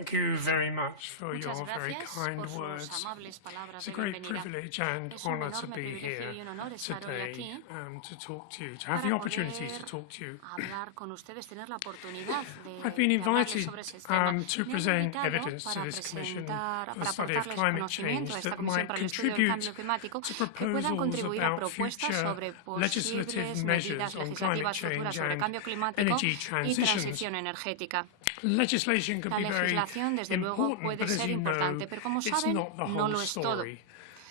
Thank you very much for Muchas your very gracias kind por sus words. amables palabras It's a de great bienvenida. privilege and Es un honor to enorme be privilegio here y un honor estar hoy today aquí to talk to you, to have the para opportunity to poder talk to you. hablar con ustedes, tener la oportunidad I've been de hablarles invited sobre ese tema. to Me han present invitado evidence to para this commission presentar, for the para study of aportarles climate conocimiento change a esta that Comisión might para el Estudio del contribute Cambio Climático to que puedan proposals contribuir a about propuestas sobre future legislative posibles measures medidas on climate legislativas futuras change sobre and cambio climático energy y transitions. transición energética. Legislation can La be very legislación, desde luego, important, puede but as ser you know, importante, pero como it's saben, not the no whole lo es todo. story.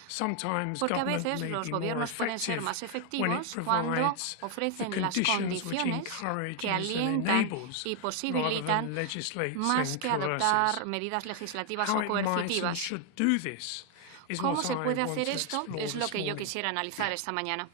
Sometimes Porque a government veces may los be more gobiernos pueden ser effective más when it efectivos cuando provides the ofrecen las conditions which condiciones encourages que and alientan enables y rather posibilitan than legislates más and que coerces. adoptar medidas legislativas How o it might and coercitivas. should do this is ¿Cómo what se I puede want hacer to esto? explore Es lo this que yo morning. quisiera analizar esta mañana.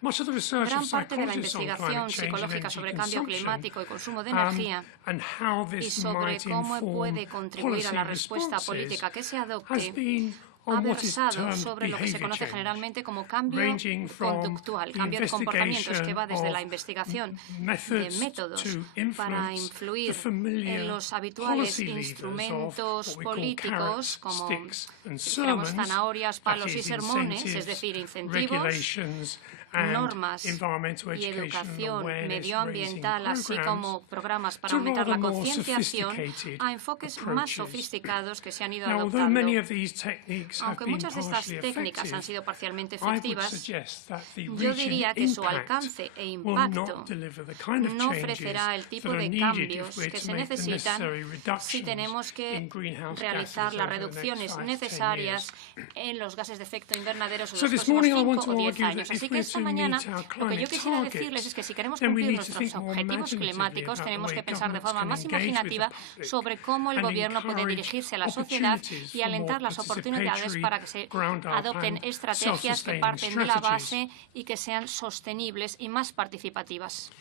Much of the research Gran of parte de la psychologists on investigación climate change and psicológica energy sobre cambio consumption climático y consumo de energía and how y this sobre might cómo inform puede contribuir a policy la respuesta responses política que se has adopte been ha on what is versado termed sobre lo que se behavior conoce change, generalmente como cambio ranging from conductual, the cambio de comportamientos, que va desde investigation la of investigación de methods métodos to para influence influir the familiar en los habituales policy leaders of instrumentos what we call políticos carrots, como sticks and si dijéramos sermons, zanahorias, that palos y is sermones, es incentives, decir, incentivos, regulations and normas environmental y education, educación awareness, medioambiental, raising así programs, como programas para to aumentar la rather more concienciación, sophisticated a enfoques más approaches. sofisticados que se han ido Now, although adoptando. many of these techniques have Aunque been muchas de estas partially técnicas han effective, sido parcialmente I would efectivas, suggest that the yo reach diría and que su impact alcance e will impacto not deliver the kind of no changes ofrecerá el tipo that are de needed cambios if we're que to se make the necesitan necessary si reductions tenemos que in greenhouse realizar gases las over the next reducciones 5 to 10 necesarias years. en los gases de efecto invernadero en So los this próximos morning I want 5 to o 10 argue that años. if Así que we're esta to mañana meet our lo que climate yo quisiera decirles es targets, que si queremos then we cumplir need to nuestros think more objetivos imaginatively climáticos, about tenemos the que way pensar de governments forma can más engage with the imaginativa public sobre cómo el and gobierno puede encourage dirigirse a la sociedad opportunities y for more alentar las oportunidades para que se ground-up adopten and estrategias que self-sustaining parten de la strategies. base y que sean sostenibles y más participativas.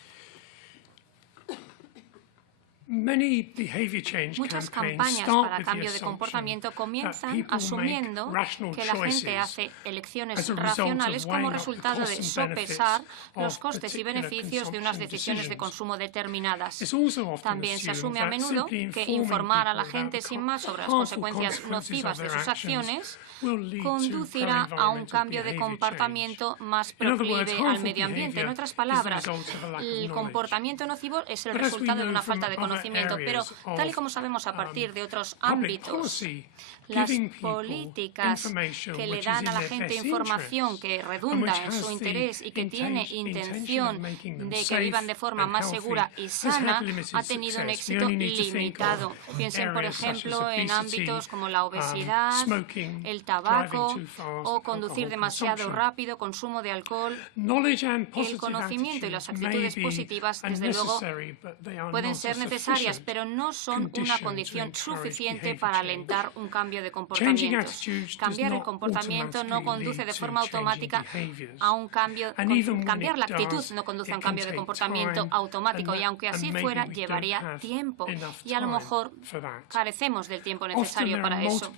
Muchas campañas para cambio de comportamiento comienzan asumiendo que la gente hace elecciones racionales como resultado de sopesar los costes y beneficios de unas decisiones de consumo determinadas. También se asume a menudo que informar a la gente sin más sobre las consecuencias nocivas de sus acciones conducirá a un cambio de comportamiento más proclive al medio ambiente. En otras palabras, el comportamiento nocivo es el resultado de una falta de conocimiento, pero tal y como sabemos a partir de otros ámbitos, las políticas que le dan a la gente información que redunda en su interés y que tiene intención de que vivan de forma más segura y sana, ha tenido un éxito limitado. Piensen, por ejemplo, en ámbitos como la obesidad, el tabaco o conducir demasiado rápido, consumo de alcohol. El conocimiento y las actitudes positivas, desde luego, pueden ser necesarias, pero no son una condición suficiente para alentar un cambio de comportamientos. Cambiar el comportamiento no conduce de forma automática a un cambio. Cambiar la actitud no conduce a un cambio de comportamiento automático, y aunque así fuera, llevaría tiempo. Y a lo mejor carecemos del tiempo necesario para eso.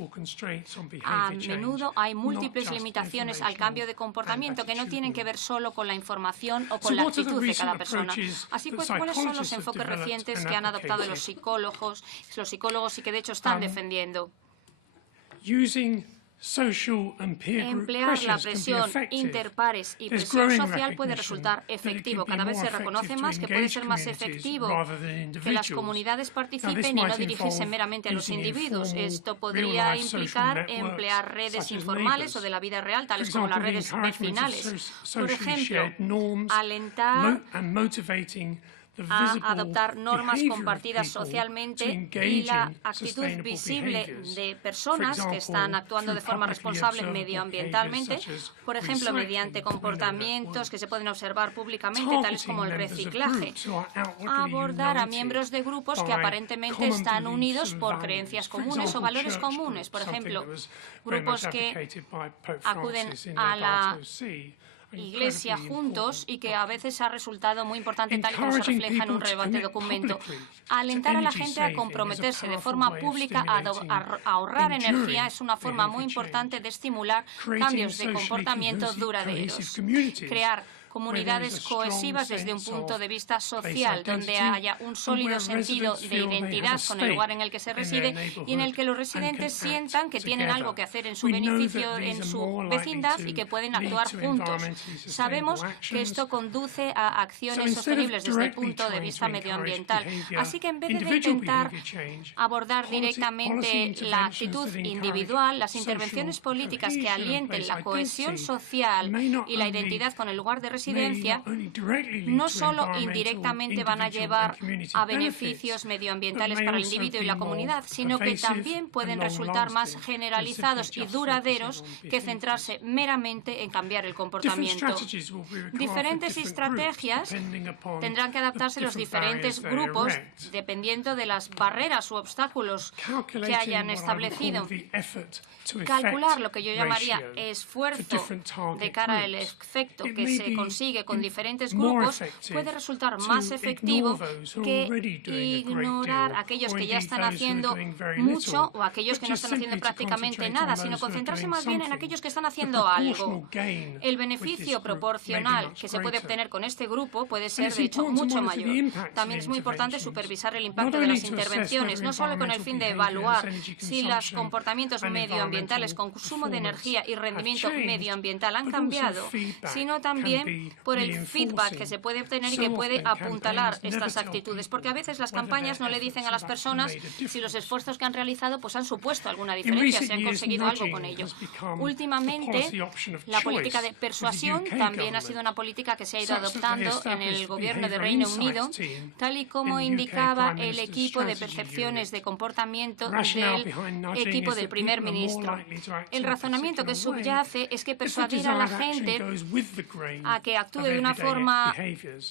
A menudo hay múltiples limitaciones al cambio de comportamiento que no tienen que ver solo con la información o con la actitud de cada persona. Así pues, ¿cuáles son los enfoques recientes que han adoptado los psicólogos y que de hecho están defendiendo? Emplear la presión interpares y presión social puede resultar efectivo. Cada vez se reconoce más que puede ser más efectivo que las comunidades participen y no dirigirse meramente a los individuos. Esto podría implicar emplear redes informales o de la vida real, tales como las redes vecinales. Por ejemplo, alentar a adoptar normas compartidas socialmente y la actitud visible de personas que están actuando de forma responsable medioambientalmente, por ejemplo, mediante comportamientos que se pueden observar públicamente, tales como el reciclaje. Abordar a miembros de grupos que aparentemente están unidos por creencias comunes o valores comunes, por ejemplo, grupos que acuden a la Iglesia juntos y que a veces ha resultado muy importante, tal y como se refleja en un relevante documento. Alentar a la gente a comprometerse de forma pública a ahorrar energía es una forma muy importante de estimular cambios de comportamiento duraderos. Crear comunidades cohesivas desde un punto de vista social, donde haya un sólido sentido de identidad con el lugar en el que se reside y en el que los residentes sientan que tienen algo que hacer en su beneficio, en su vecindad y que pueden actuar juntos. Sabemos que esto conduce a acciones sostenibles desde el punto de vista medioambiental. Así que en vez de intentar abordar directamente la actitud individual, las intervenciones políticas que alienten la cohesión social y la identidad con el lugar de residencia no solo indirectamente van a llevar a beneficios medioambientales para el individuo y la comunidad, sino que también pueden resultar más generalizados y duraderos que centrarse meramente en cambiar el comportamiento. Diferentes estrategias tendrán que adaptarse a los diferentes grupos dependiendo de las barreras u obstáculos que hayan establecido. Calcular lo que yo llamaría esfuerzo de cara al efecto que se consigue con diferentes grupos puede resultar más efectivo que ignorar a aquellos que ya están haciendo mucho o aquellos que no están haciendo prácticamente nada, sino concentrarse más bien en aquellos que están haciendo algo. El beneficio proporcional que se puede obtener con este grupo puede ser, de hecho, mucho mayor. También es muy importante supervisar el impacto de las intervenciones, no solo con el fin de evaluar si los comportamientos medioambientales, consumo de energía y rendimiento medioambiental han cambiado, sino también por el feedback que se puede obtener y que puede apuntalar estas actitudes, porque a veces las campañas no le dicen a las personas si los esfuerzos que han realizado pues han supuesto alguna diferencia, si han conseguido algo con ello. Últimamente, la política de persuasión también ha sido una política que se ha ido adoptando en el gobierno de Reino Unido, tal y como indicaba el equipo de percepciones de comportamiento del equipo del primer ministro. El razonamiento que subyace es que persuadir a la gente a que actúe de una forma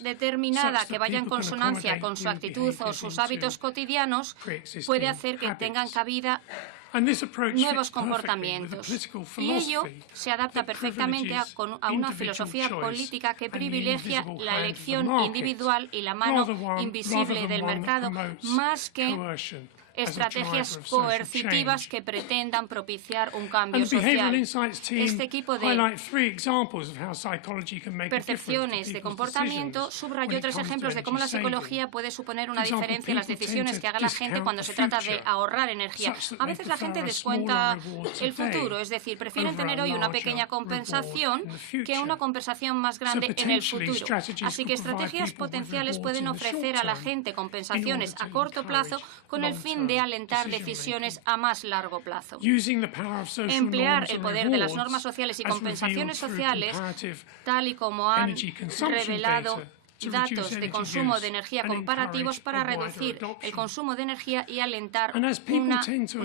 determinada, que vaya en consonancia con su actitud o sus hábitos cotidianos, puede hacer que tengan cabida nuevos comportamientos. Y ello se adapta perfectamente a una filosofía política que privilegia la elección individual y la mano invisible del mercado más que estrategias coercitivas que pretendan propiciar un cambio social. Este equipo de percepciones de comportamiento subrayó 3 ejemplos de cómo la psicología puede suponer una diferencia en las decisiones que haga la gente cuando se trata de ahorrar energía. A veces la gente descuenta el futuro, es decir, prefieren tener hoy una pequeña compensación que una compensación más grande en el futuro. Así que estrategias potenciales pueden ofrecer a la gente compensaciones a corto plazo con el fin de alentar decisiones a más largo plazo. Emplear el poder de las normas sociales y compensaciones sociales, tal y como han revelado datos de consumo de energía comparativos para reducir el consumo de energía y alentar una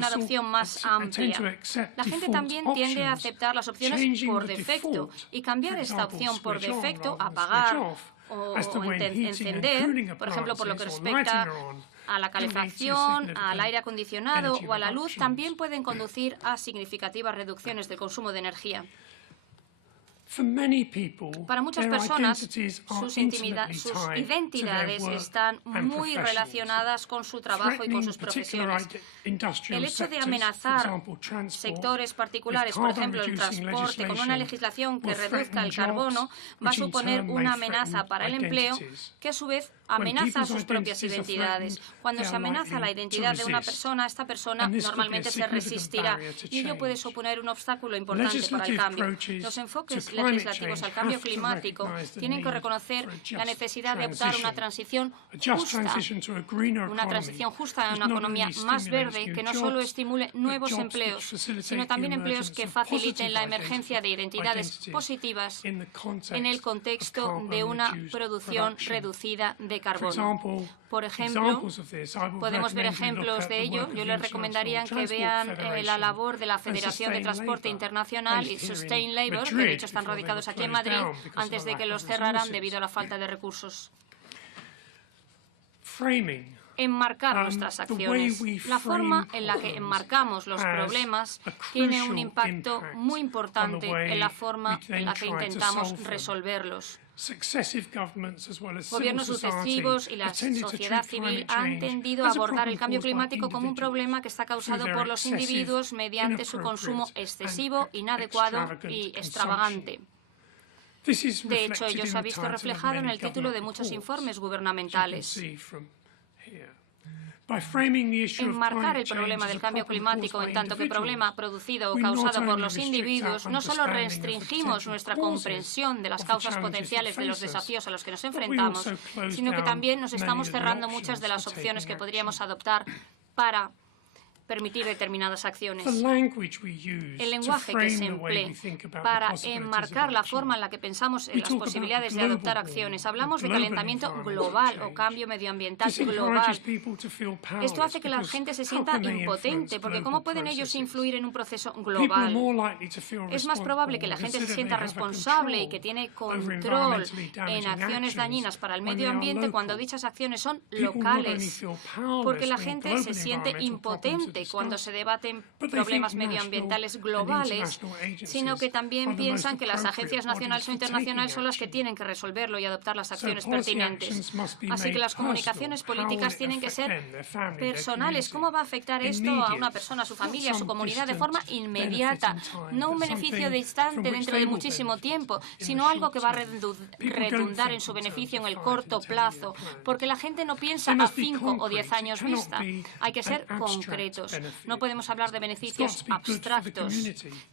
adopción más amplia. La gente también tiende a aceptar las opciones por defecto y cambiar esta opción por defecto, apagar o encender, por ejemplo, por lo que respecta a la calefacción, al aire acondicionado o a la luz, también pueden conducir a significativas reducciones del consumo de energía. Para muchas personas, sus identidades están muy relacionadas con su trabajo y con sus profesiones. El hecho de amenazar sectores particulares, por ejemplo el transporte, con una legislación que reduzca el carbono, va a suponer una amenaza para el empleo que a su vez amenaza sus propias identidades. Cuando se amenaza la identidad de una persona, esta persona normalmente se resistirá y ello puede suponer un obstáculo importante para el cambio. Los enfoques legislativos al cambio climático tienen que reconocer la necesidad de optar una transición justa a una economía más verde que no solo estimule nuevos empleos, sino también empleos que faciliten la emergencia de identidades positivas en el contexto de una producción reducida de carbono. Por ejemplo, podemos ver ejemplos de ello. Yo les recomendaría que vean la labor de la Federación de Transporte Internacional y Sustain Labour, que de hecho están radicados aquí en Madrid, antes de que los cerraran debido a la falta de recursos. Enmarcar nuestras acciones. La forma en la que enmarcamos los problemas tiene un impacto muy importante en la forma en la que intentamos resolverlos. Gobiernos sucesivos y la sociedad civil han tendido a abordar el cambio climático como un problema que está causado por los individuos mediante su consumo excesivo, inadecuado y extravagante. De hecho, ello se ha visto reflejado en el título de muchos informes gubernamentales. Enmarcar el problema del cambio climático en tanto que problema producido o causado por los individuos, no solo restringimos nuestra comprensión de las causas potenciales de los desafíos a los que nos enfrentamos, sino que también nos estamos cerrando muchas de las opciones que podríamos adoptar para permitir determinadas acciones. El lenguaje que se emplee para enmarcar la forma en la que pensamos en las posibilidades de adoptar acciones. Hablamos de calentamiento global o cambio medioambiental global. Esto hace que la gente se sienta impotente, porque ¿cómo pueden ellos influir en un proceso global? Es más probable que la gente se sienta responsable y que tiene control en acciones dañinas para el medio ambiente cuando dichas acciones son locales, porque la gente se siente impotente cuando se debaten problemas medioambientales globales, sino que también piensan que las agencias nacionales o internacionales son las que tienen que resolverlo y adoptar las acciones pertinentes. Así que las comunicaciones políticas tienen que ser personales. ¿Cómo va a afectar esto a una persona, a su familia, a su comunidad de forma inmediata? No un beneficio distante dentro de muchísimo tiempo, sino algo que va a redundar en su beneficio en el corto plazo, porque la gente no piensa a 5 o 10 años vista. Hay que ser concretos. No podemos hablar de beneficios abstractos.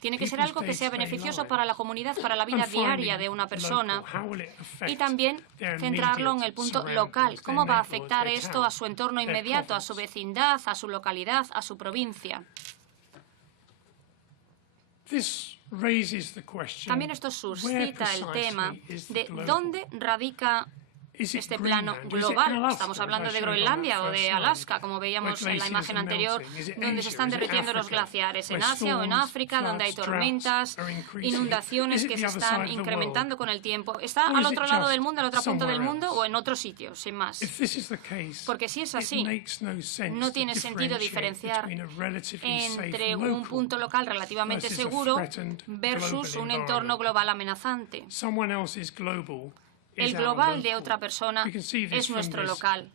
Tiene que ser algo que sea beneficioso para la comunidad, para la vida diaria de una persona. Y también centrarlo en el punto local. ¿Cómo va a afectar esto a su entorno inmediato, a su vecindad, a su localidad, a su provincia? También esto suscita el tema de dónde radica este plano global. Estamos hablando de Groenlandia o de Alaska, como veíamos en la imagen anterior, donde se están derritiendo los glaciares, en Asia o en África, donde hay tormentas, inundaciones que se están incrementando con el tiempo. ¿Está al otro lado del mundo, al otro punto del mundo, o en otro sitio, sin más? Porque si es así, no tiene sentido diferenciar entre un punto local relativamente seguro versus un entorno global amenazante. El global de otra persona es nuestro local.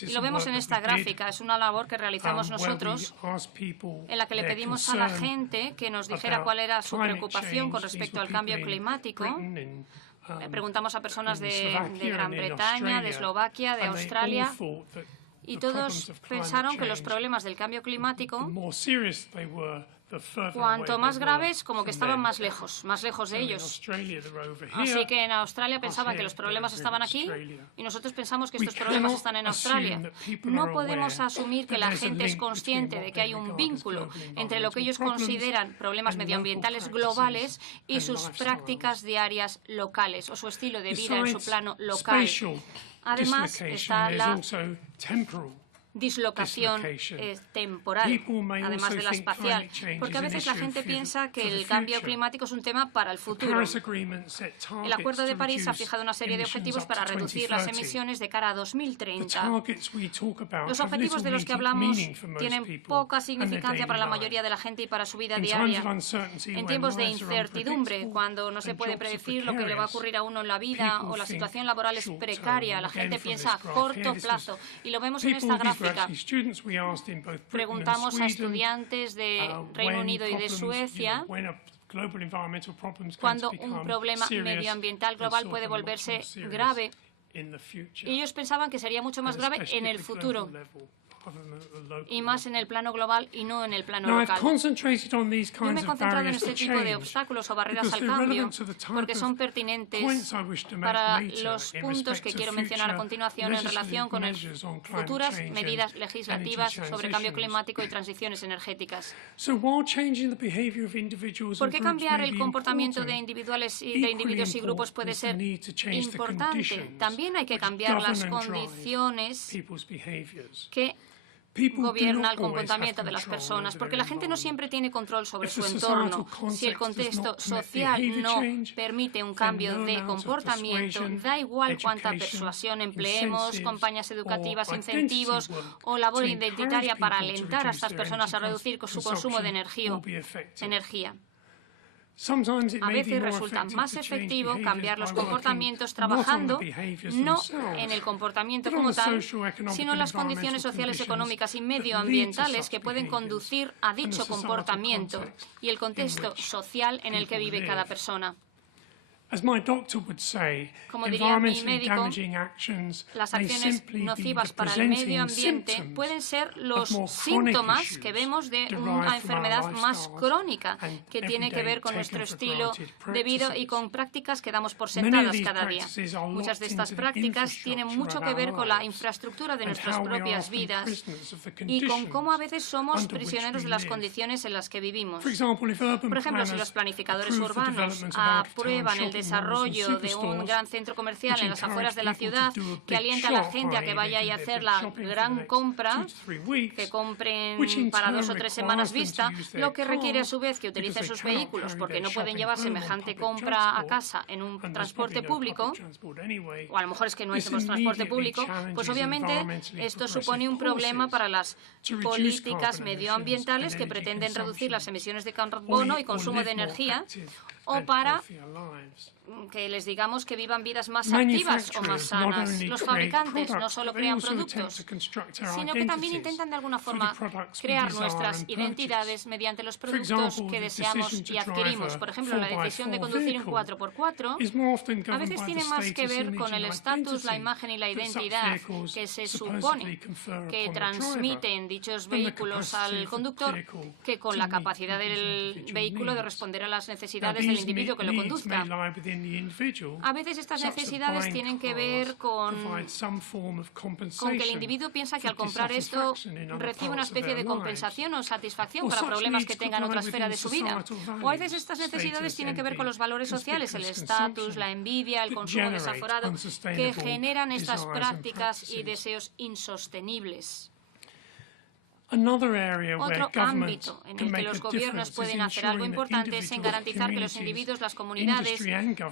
Y lo vemos en esta gráfica. Es una labor que realizamos nosotros, en la que le pedimos a la gente que nos dijera cuál era su preocupación con respecto al cambio climático. Le preguntamos a personas de Gran Bretaña, de Eslovaquia, de Australia, y todos pensaron que los problemas del cambio climático, cuanto más graves, como que estaban más lejos de ellos. Así que en Australia pensaban que los problemas estaban aquí y nosotros pensamos que estos problemas están en Australia. No podemos asumir que la gente es consciente de que hay un vínculo entre lo que ellos consideran problemas medioambientales globales y sus prácticas diarias locales o su estilo de vida en su plano local. Además, está la dislocación temporal, además de la espacial, porque a veces la gente piensa que el cambio climático es un tema para el futuro. El Acuerdo de París ha fijado una serie de objetivos para reducir las emisiones de cara a 2030. Los objetivos de los que hablamos tienen poca significancia para la mayoría de la gente y para su vida diaria. En tiempos de incertidumbre, cuando no se puede predecir lo que le va a ocurrir a uno en la vida o la situación laboral es precaria, la gente piensa a corto plazo, y lo vemos en esta gráfica. Preguntamos a estudiantes de Reino Unido y de Suecia cuando un problema medioambiental global puede volverse grave. Y ellos pensaban que sería mucho más grave en el futuro, y más en el plano global y no en el plano local. Yo me he concentrado en este tipo de obstáculos o barreras al cambio porque son pertinentes para los puntos que quiero mencionar a continuación en relación con futuras medidas legislativas sobre cambio climático y transiciones energéticas. ¿Por qué cambiar el comportamiento de individuos y grupos puede ser importante? También hay que cambiar las condiciones que gobierna el comportamiento de las personas, porque la gente no siempre tiene control sobre su entorno. Si el contexto social no permite un cambio de comportamiento, da igual cuánta persuasión empleemos, campañas educativas, incentivos o labor identitaria para alentar a estas personas a reducir su consumo de energía. A veces resulta más efectivo cambiar los comportamientos trabajando no en el comportamiento como tal, sino en las condiciones sociales, económicas y medioambientales que pueden conducir a dicho comportamiento y el contexto social en el que vive cada persona. Como diría mi médico, las acciones nocivas para el medio ambiente pueden ser los síntomas que vemos de una enfermedad más crónica que tiene que ver con nuestro estilo de vida y con prácticas que damos por sentadas cada día. Muchas de estas prácticas tienen mucho que ver con la infraestructura de nuestras propias vidas y con cómo a veces somos prisioneros de las condiciones en las que vivimos. Por ejemplo, si los planificadores urbanos aprueban el desarrollo de un gran centro comercial en las afueras de la ciudad que alienta a la gente a que vaya y hacer la gran compra, que compren para 2 o 3 semanas vista, lo que requiere a su vez que utilicen sus vehículos porque no pueden llevar semejante compra a casa en un transporte público, o a lo mejor es que no tenemos transporte público, pues obviamente esto supone un problema para las políticas medioambientales que pretenden reducir las emisiones de carbono y consumo de energía, o para que les digamos que vivan vidas más activas o más sanas. Los fabricantes no solo crean productos, sino que también intentan de alguna forma crear nuestras identidades mediante los productos que deseamos y adquirimos. Por ejemplo, la decisión de conducir un 4x4 a veces tiene más que ver con el estatus, la imagen y la identidad que se supone que transmiten dichos vehículos al conductor que con la capacidad del vehículo de responder a las necesidades del individuo que lo conduzca. A veces estas necesidades tienen que ver con que el individuo piensa que al comprar esto recibe una especie de compensación o satisfacción para problemas que tenga en otra esfera de su vida. O a veces estas necesidades tienen que ver con los valores sociales, el estatus, la envidia, el consumo desaforado, que generan estas prácticas y deseos insostenibles. Otro ámbito en el que los gobiernos pueden hacer algo importante es en garantizar que los individuos, las comunidades,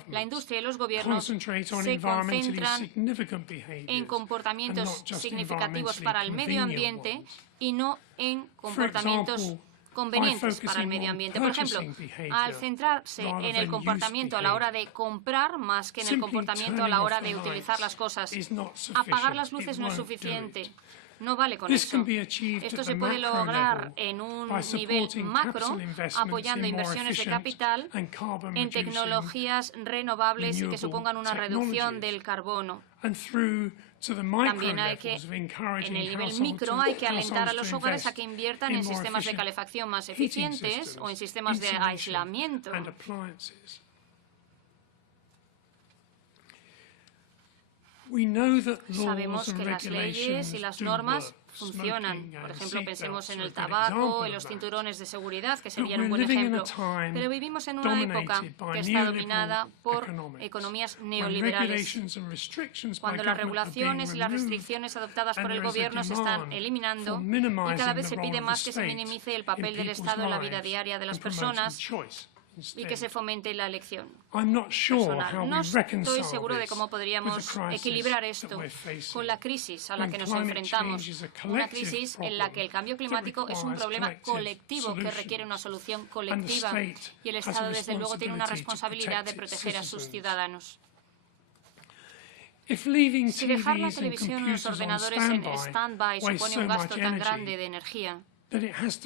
la industria y los gobiernos se concentran en comportamientos significativos para el medio ambiente y no en comportamientos convenientes para el medio ambiente. Por ejemplo, al centrarse en el comportamiento a la hora de comprar más que en el comportamiento a la hora de utilizar las cosas, apagar las luces no es suficiente. No vale con eso. Esto se puede lograr en un nivel macro, apoyando inversiones de capital en tecnologías renovables y que supongan una reducción del carbono. También hay que, en el nivel micro, hay que alentar a los hogares a que inviertan en sistemas de calefacción más eficientes o en sistemas de aislamiento. Sabemos que las leyes y las normas funcionan. Por ejemplo, pensemos en el tabaco, en los cinturones de seguridad, que serían un buen ejemplo. Pero vivimos en una época que está dominada por economías neoliberales, cuando las regulaciones y las restricciones adoptadas por el gobierno se están eliminando y cada vez se pide más que se minimice el papel del Estado en la vida diaria de las personas y que se fomente la elección personal. No estoy seguro de cómo podríamos equilibrar esto con la crisis a la que nos enfrentamos, una crisis en la que el cambio climático es un problema colectivo que requiere una solución colectiva y el Estado, desde luego, tiene una responsabilidad de proteger a sus ciudadanos. Si dejar la televisión y los ordenadores en stand-by supone un gasto tan grande de energía,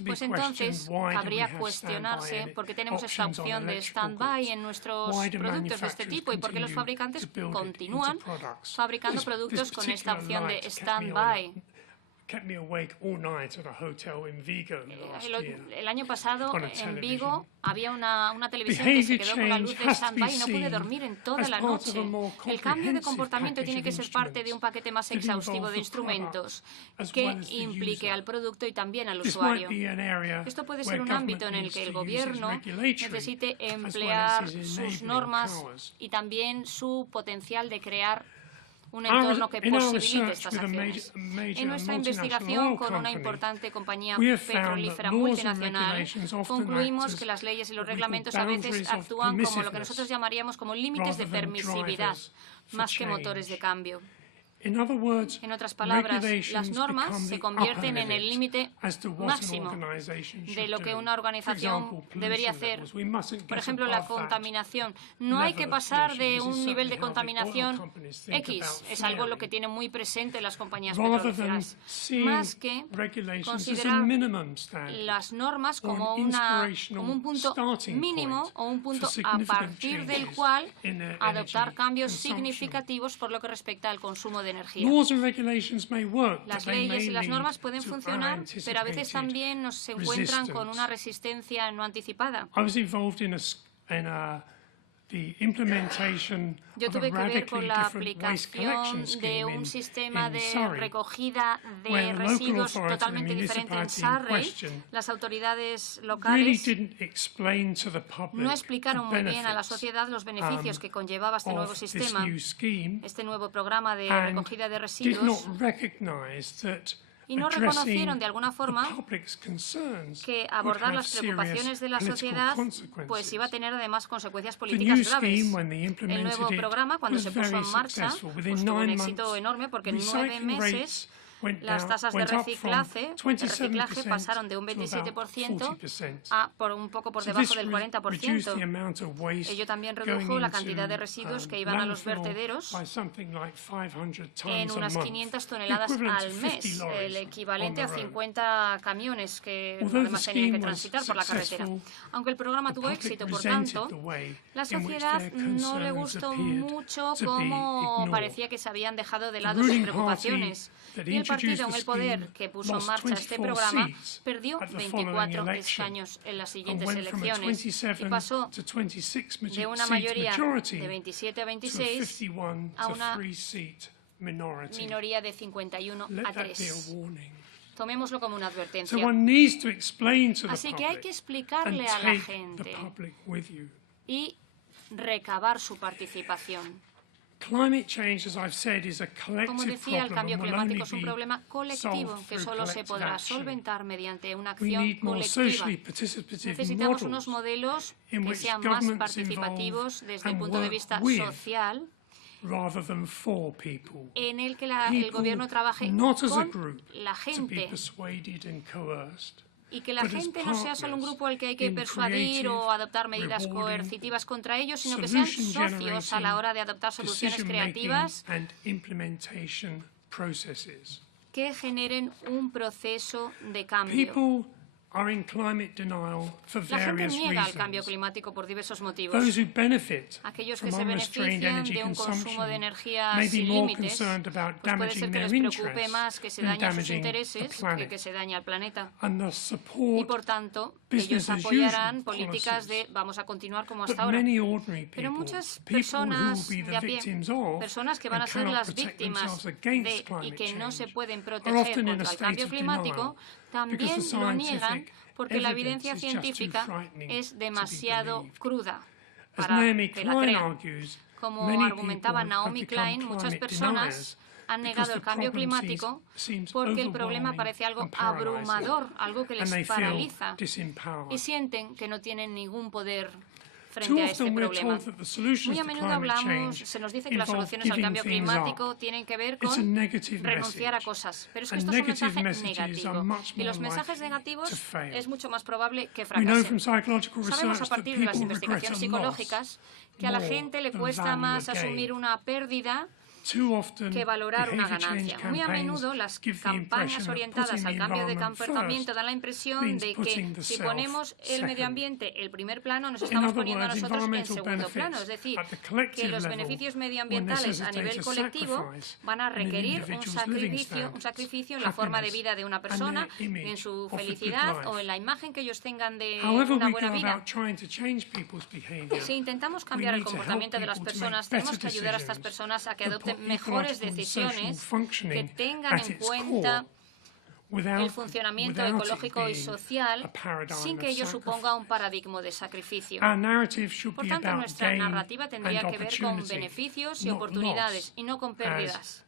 pues entonces cabría cuestionarse por qué tenemos esta opción de stand-by en nuestros productos de este tipo y por qué los fabricantes continúan fabricando productos con esta opción de stand-by. El año pasado en Vigo había una televisión que se quedó con la luz de stand-by y no pude dormir en toda la noche. El cambio de comportamiento tiene que ser parte de un paquete más exhaustivo de instrumentos que implique al producto y también al usuario. Esto puede ser un ámbito en el que el gobierno necesite emplear sus normas y también su potencial de crear un entorno que posibilite estas acciones. En nuestra investigación con una importante compañía petrolífera multinacional, concluimos que las leyes y los reglamentos a veces actúan como lo que nosotros llamaríamos como límites de permisividad, más que motores de cambio. En otras palabras, las normas se convierten en el límite máximo de lo que una organización debería hacer. Por ejemplo, la contaminación. No hay que pasar de un nivel de contaminación X. Es algo lo que tienen muy presente las compañías petrolíferas. Más que considerar las normas como un punto mínimo o un punto a partir del cual adoptar cambios significativos por lo que respecta al consumo de energía. Las leyes y las normas pueden funcionar, pero a veces también se encuentran con una resistencia no anticipada. Yo tuve que ver con la aplicación de un sistema de recogida de residuos totalmente diferente en Surrey. Las autoridades locales no explicaron muy bien a la sociedad los beneficios que conllevaba este nuevo sistema, este nuevo programa de recogida de residuos, y no reconocieron de alguna forma que abordar las preocupaciones de la sociedad pues iba a tener además consecuencias políticas graves. El nuevo programa, cuando se puso en marcha, pues tuvo un éxito enorme porque en 9 meses las tasas de reciclaje pasaron de un 27% a un poco por debajo del 40%. Ello también redujo la cantidad de residuos que iban a los vertederos en unas 500 toneladas al mes, el equivalente a 50 camiones que además tenían que transitar por la carretera. Aunque el programa tuvo éxito, por tanto, la sociedad no le gustó mucho cómo parecía que se habían dejado de lado sus preocupaciones. Y el partido en el poder que puso en marcha este programa perdió 24 escaños en las siguientes elecciones y pasó de una mayoría de 27 a 26 a una minoría de 51 a 3. Tomémoslo como una advertencia. Así que hay que explicarle a la gente y recabar su participación. Como decía, el cambio climático es un problema colectivo que solo se podrá solventar mediante una acción colectiva. Necesitamos unos modelos que sean más participativos desde el punto de vista social, en el que el gobierno trabaje con la gente y que la gente no sea solo un grupo al que hay que persuadir o adoptar medidas coercitivas contra ellos, sino que sean socios a la hora de adoptar soluciones creativas que generen un un de cambio. La gente niega el cambio climático por diversos motivos. Aquellos que se benefician de un consumo de energía sin límites, pues puede ser que les preocupe más que se dañe a sus intereses que que se dañe al planeta. Y por tanto, ellos apoyarán políticas de vamos a continuar como hasta ahora. Pero muchas personas de a pie, personas que van a ser las víctimas de y que no se pueden proteger contra el cambio climático, también lo niegan porque la evidencia científica es demasiado cruda para que la crean. Como argumentaba Naomi Klein, muchas personas han negado el cambio climático porque el problema parece algo abrumador, algo que les paraliza y sienten que no tienen ningún poder frente a este problema. Muy a menudo se nos dice que las soluciones al cambio climático tienen que ver con renunciar a cosas, pero es que esto es un mensaje negativo. Y los mensajes negativos es mucho más probable que fracasen. Sabemos a partir de las investigaciones psicológicas que a la gente le cuesta más asumir una pérdida que valorar una ganancia. Muy a menudo las campañas orientadas al cambio de comportamiento dan la impresión de que si ponemos el medio ambiente en primer plano, nos estamos poniendo a nosotros en segundo plano. Es decir, que los beneficios medioambientales a nivel colectivo van a requerir un sacrificio en la forma de vida de una persona, en su felicidad o en la imagen que ellos tengan de una buena vida. Si intentamos cambiar el comportamiento de las personas, tenemos que ayudar a estas personas a que adopten mejores decisiones que tengan en cuenta el funcionamiento ecológico y social sin que ello suponga un paradigma de sacrificio. Por tanto, nuestra narrativa tendría que ver con beneficios y oportunidades y no con pérdidas.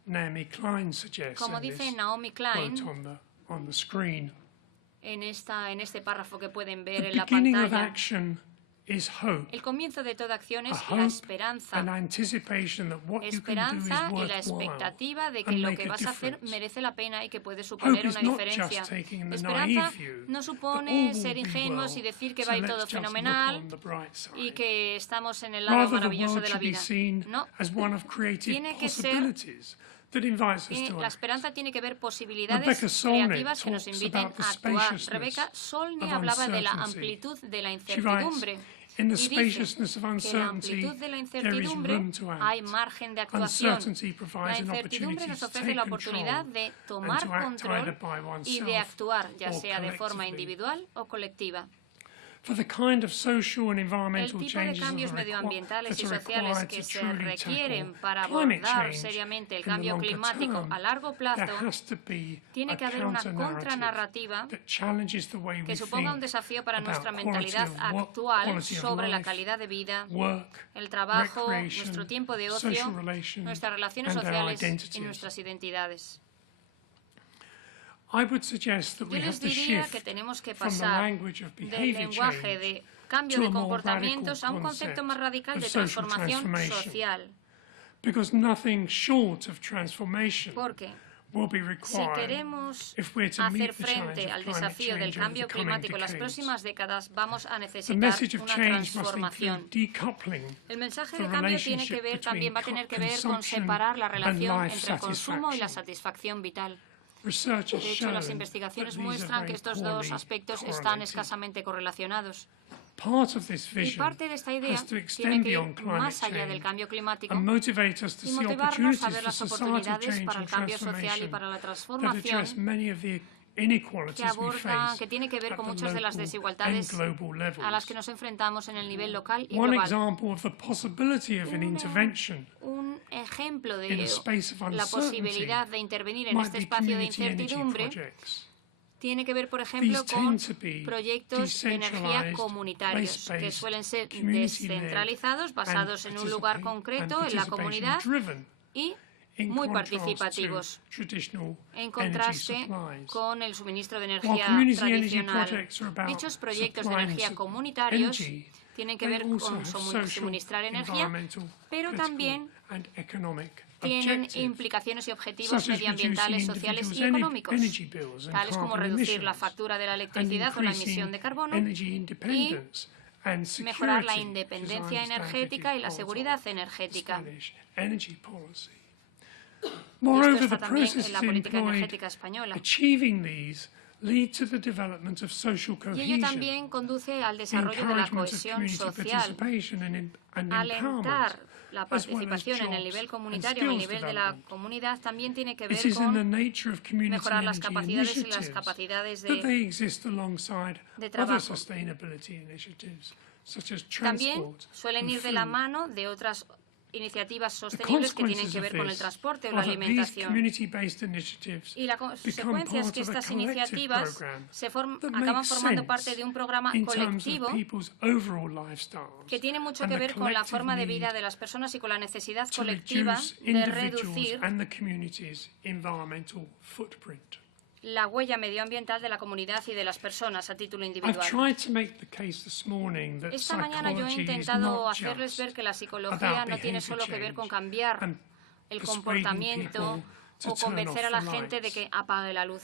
Como dice Naomi Klein en este párrafo que pueden ver en la pantalla, El comienzo de toda acción es la esperanza. Esperanza y la expectativa de que lo que vas a hacer merece la pena y que puede suponer una diferencia. Esperanza no supone ser ingenuos y decir que va a ir todo fenomenal y que estamos en el lado maravilloso de la vida. No, tiene que ser... La esperanza tiene que ver posibilidades creativas que nos inviten a actuar. Rebecca Solnit hablaba de la amplitud de la incertidumbre y dice que en la amplitud de la incertidumbre hay margen de actuación. La incertidumbre nos ofrece la oportunidad de tomar control y de actuar, ya sea de forma individual o colectiva. El tipo de cambios medioambientales y sociales que se requieren para abordar seriamente el cambio climático a largo plazo, tiene que haber una contranarrativa que suponga un desafío para nuestra mentalidad actual sobre la calidad de vida, el trabajo, nuestro tiempo de ocio, nuestras relaciones sociales y nuestras identidades. Yo les diría que tenemos que pasar del lenguaje de cambio de comportamientos a un concepto más radical de transformación social. Porque si queremos hacer frente al desafío del cambio climático en las próximas décadas, vamos a necesitar una transformación. El mensaje de cambio también va a tener que ver con separar la relación entre el consumo y la satisfacción vital. De hecho, las investigaciones muestran que estos dos aspectos están escasamente correlacionados. Y parte de esta idea tiene que ir más allá del cambio climático y motivarnos a ver las oportunidades para el cambio social y para la transformación que tiene que ver con muchas de las desigualdades a las que nos enfrentamos en el nivel local y global. Un ejemplo de la posibilidad de intervenir en este espacio de incertidumbre tiene que ver, por ejemplo, con proyectos de energía comunitarios, que suelen ser descentralizados, basados en un lugar concreto, en la comunidad, y muy participativos, en contraste con el suministro de energía tradicional. Dichos proyectos de energía comunitarios tienen que ver con suministrar energía, pero también tienen implicaciones y objetivos medioambientales, sociales y económicos, tales como reducir la factura de la electricidad o la emisión de carbono y mejorar la independencia energética y la seguridad energética. Esto está también en la política energética española. Y ello también conduce al desarrollo de la cohesión social, alentar la participación en el nivel comunitario, en el nivel de la comunidad, también tiene que ver con mejorar las capacidades y las capacidades de trabajo. También suelen ir de la mano de otras iniciativas sostenibles que tienen que ver con el transporte o la alimentación. Y la consecuencia es que estas iniciativas acaban formando parte de un programa colectivo que tiene mucho que ver con la forma de vida de las personas y con la necesidad colectiva de reducir la huella medioambiental de la comunidad y de las personas a título individual. Esta mañana yo he intentado hacerles ver que la psicología no tiene solo que ver con cambiar el comportamiento o convencer a la gente de que apague la luz.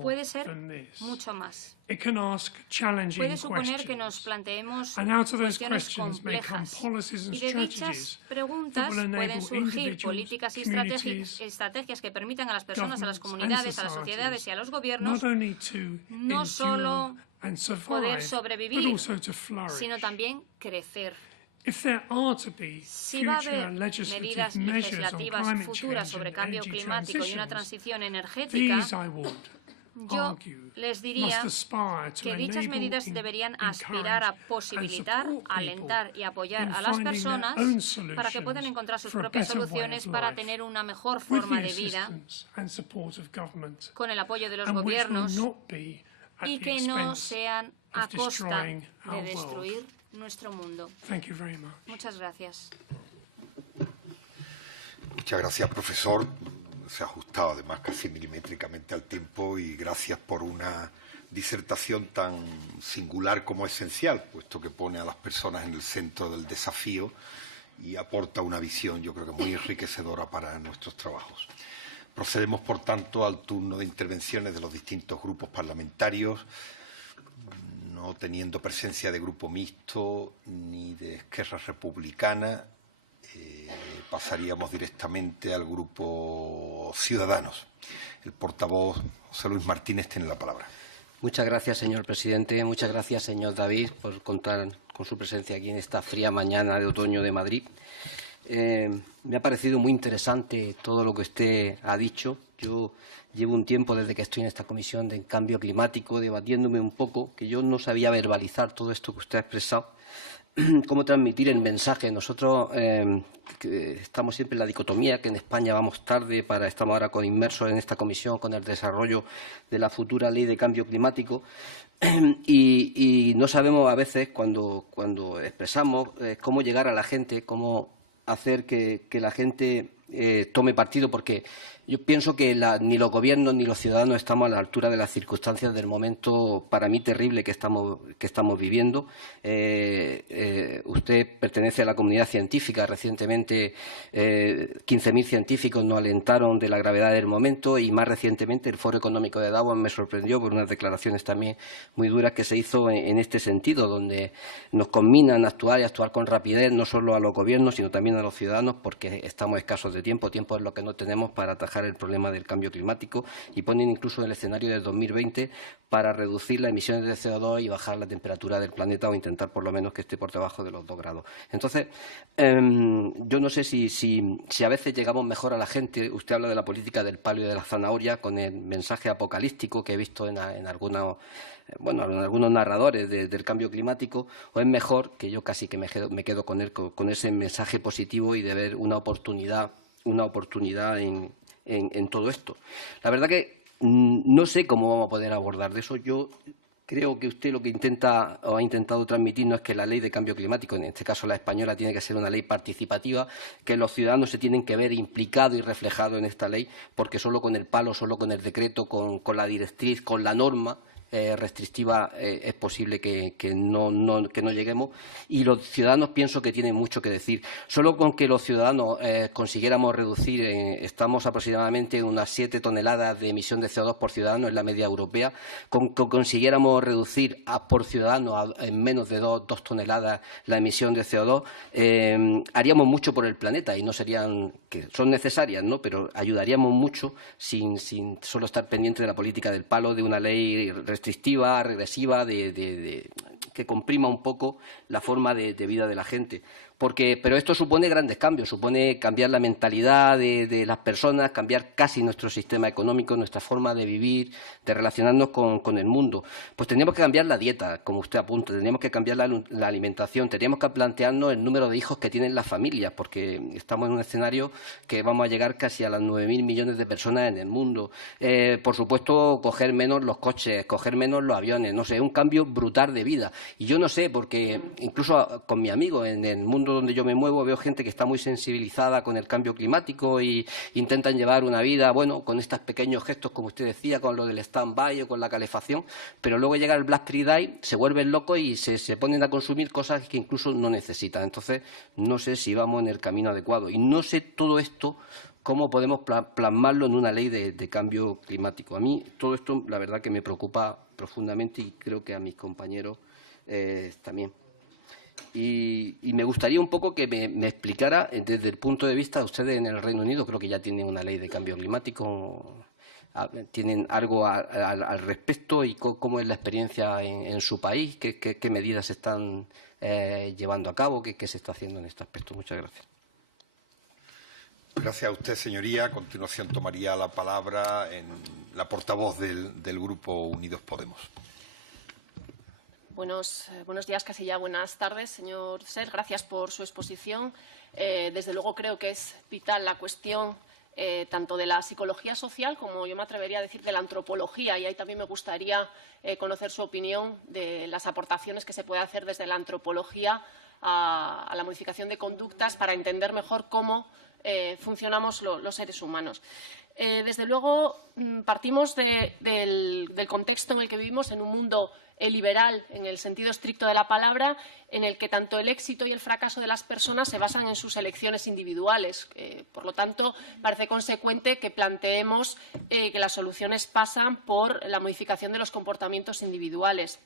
Puede ser mucho más. Puede suponer que nos planteemos cuestiones complejas y de dichas preguntas pueden surgir políticas y estrategias que permitan a las personas, a las comunidades, a las sociedades y a los gobiernos no solo poder sobrevivir, sino también crecer. Si va a haber medidas legislativas futuras sobre cambio climático y una transición energética, yo les diría que dichas medidas deberían aspirar a posibilitar, alentar y apoyar a las personas para que puedan encontrar sus propias soluciones para tener una mejor forma de vida con el apoyo de los gobiernos y que no sean a costa de destruir nuestro mundo. Muchas gracias. Muchas gracias, profesor. Se ha ajustado además casi milimétricamente al tiempo y gracias por una disertación tan singular como esencial, puesto que pone a las personas en el centro del desafío y aporta una visión, yo creo que muy enriquecedora para nuestros trabajos. Procedemos, por tanto, al turno de intervenciones de los distintos grupos parlamentarios, no teniendo presencia de grupo mixto ni de Esquerra Republicana. Pasaríamos directamente al grupo Ciudadanos. El portavoz José Luis Martínez tiene la palabra. Muchas gracias, señor presidente. Muchas gracias, señor David, por contar con su presencia aquí en esta fría mañana de otoño de Madrid. Me ha parecido muy interesante todo lo que usted ha dicho. Yo llevo un tiempo desde que estoy en esta comisión de cambio climático debatiéndome un poco, que yo no sabía verbalizar todo esto que usted ha expresado, cómo transmitir el mensaje. Nosotros que estamos siempre en la dicotomía, que en España vamos tarde, estamos ahora inmersos en esta comisión con el desarrollo de la futura ley de cambio climático y no sabemos a veces cuando expresamos cómo llegar a la gente, cómo hacer que la gente tome partido, porque yo pienso que ni los gobiernos ni los ciudadanos estamos a la altura de las circunstancias del momento, para mí, terrible que estamos viviendo. Usted pertenece a la comunidad científica. Recientemente 15.000 científicos nos alentaron de la gravedad del momento y, más recientemente, el Foro Económico de Davos me sorprendió por unas declaraciones también muy duras que se hizo en este sentido, donde nos conminan a actuar y actuar con rapidez, no solo a los gobiernos, sino también a los ciudadanos, porque estamos escasos de tiempo. Tiempo es lo que no tenemos para atajar el problema del cambio climático, y ponen incluso el escenario del 2020 para reducir las emisiones de CO2 y bajar la temperatura del planeta, o intentar por lo menos que esté por debajo de los 2 grados. Entonces, yo no sé si a veces llegamos mejor a la gente. Usted habla de la política del palo y de la zanahoria con el mensaje apocalíptico que he visto en algunos narradores del cambio climático, o es mejor, que yo casi que me quedo con él, con ese mensaje positivo y de ver una oportunidad en todo esto. La verdad que no sé cómo vamos a poder abordar de eso. Yo creo que usted lo que intenta o ha intentado transmitirnos es que la ley de cambio climático, en este caso la española, tiene que ser una ley participativa, que los ciudadanos se tienen que ver implicados y reflejados en esta ley, porque solo con el palo, solo con el decreto, con la directriz, con la norma restrictiva es posible que no lleguemos, y los ciudadanos pienso que tienen mucho que decir. Solo con que los ciudadanos consiguiéramos reducir, estamos aproximadamente en unas 7 toneladas de emisión de CO2 por ciudadano, en la media europea, con que consiguiéramos reducir por ciudadano en menos de 2 toneladas la emisión de CO2, haríamos mucho por el planeta, y no serían, que son necesarias, ¿no?, pero ayudaríamos mucho sin solo estar pendiente de la política del palo, de una ley restrictiva, regresiva, que comprima un poco la forma de vida de la gente. Pero esto supone grandes cambios, supone cambiar la mentalidad de las personas, cambiar casi nuestro sistema económico, nuestra forma de vivir, de relacionarnos con el mundo. Pues tendríamos que cambiar la dieta, como usted apunta, tendríamos que cambiar la alimentación, tendríamos que plantearnos el número de hijos que tienen las familias, porque estamos en un escenario que vamos a llegar casi a las 9.000 millones de personas en el mundo. Por supuesto, coger menos los coches, coger menos los aviones, no sé, un cambio brutal de vida. Y yo no sé, porque incluso con mi amigo en el mundo donde yo me muevo, veo gente que está muy sensibilizada con el cambio climático y intentan llevar una vida, bueno, con estos pequeños gestos, como usted decía, con lo del stand-by o con la calefacción, pero luego llega el Black Friday, se vuelven locos y se ponen a consumir cosas que incluso no necesitan. Entonces, no sé si vamos en el camino adecuado. Y no sé todo esto cómo podemos plasmarlo en una ley de cambio climático. A mí todo esto, la verdad, que me preocupa profundamente, y creo que a mis compañeros también. Y me gustaría un poco que me explicara, desde el punto de vista, ustedes en el Reino Unido creo que ya tienen una ley de cambio climático, tienen algo al respecto, y cómo es la experiencia en su país, qué medidas se están llevando a cabo, qué se está haciendo en este aspecto. Muchas gracias. Gracias a usted, señoría. A continuación tomaría la palabra la portavoz del Grupo Unidos Podemos. Buenos días, casi ya buenas tardes, señor Ser. Gracias por su exposición. Desde luego creo que es vital la cuestión tanto de la psicología social como, yo me atrevería a decir, de la antropología. Y ahí también me gustaría conocer su opinión de las aportaciones que se puede hacer desde la antropología a la modificación de conductas para entender mejor cómo funcionamos los seres humanos. Desde luego, partimos del contexto en el que vivimos, en un mundo liberal, en el sentido estricto de la palabra, en el que tanto el éxito y el fracaso de las personas se basan en sus elecciones individuales. Por lo tanto, parece consecuente que planteemos que las soluciones pasan por la modificación de los comportamientos individuales.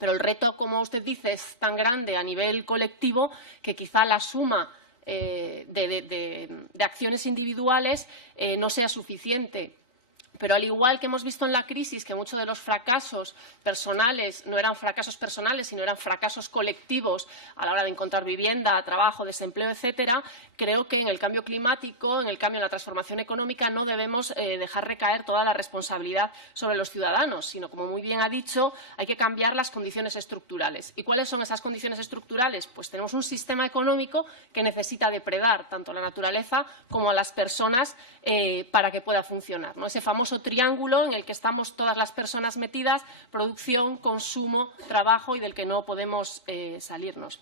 Pero el reto, como usted dice, es tan grande a nivel colectivo que quizá la suma de acciones individuales no sea suficiente. Pero al igual que hemos visto en la crisis que muchos de los fracasos personales no eran fracasos personales, sino eran fracasos colectivos a la hora de encontrar vivienda, trabajo, desempleo, etcétera, creo que en el cambio climático, en el cambio en la transformación económica, no debemos dejar recaer toda la responsabilidad sobre los ciudadanos, sino, como muy bien ha dicho, hay que cambiar las condiciones estructurales. ¿Y cuáles son esas condiciones estructurales? Pues tenemos un sistema económico que necesita depredar tanto a la naturaleza como a las personas para que pueda funcionar, ¿no? Ese famoso triángulo en el que estamos todas las personas metidas: producción, consumo, trabajo, y del que no podemos salirnos.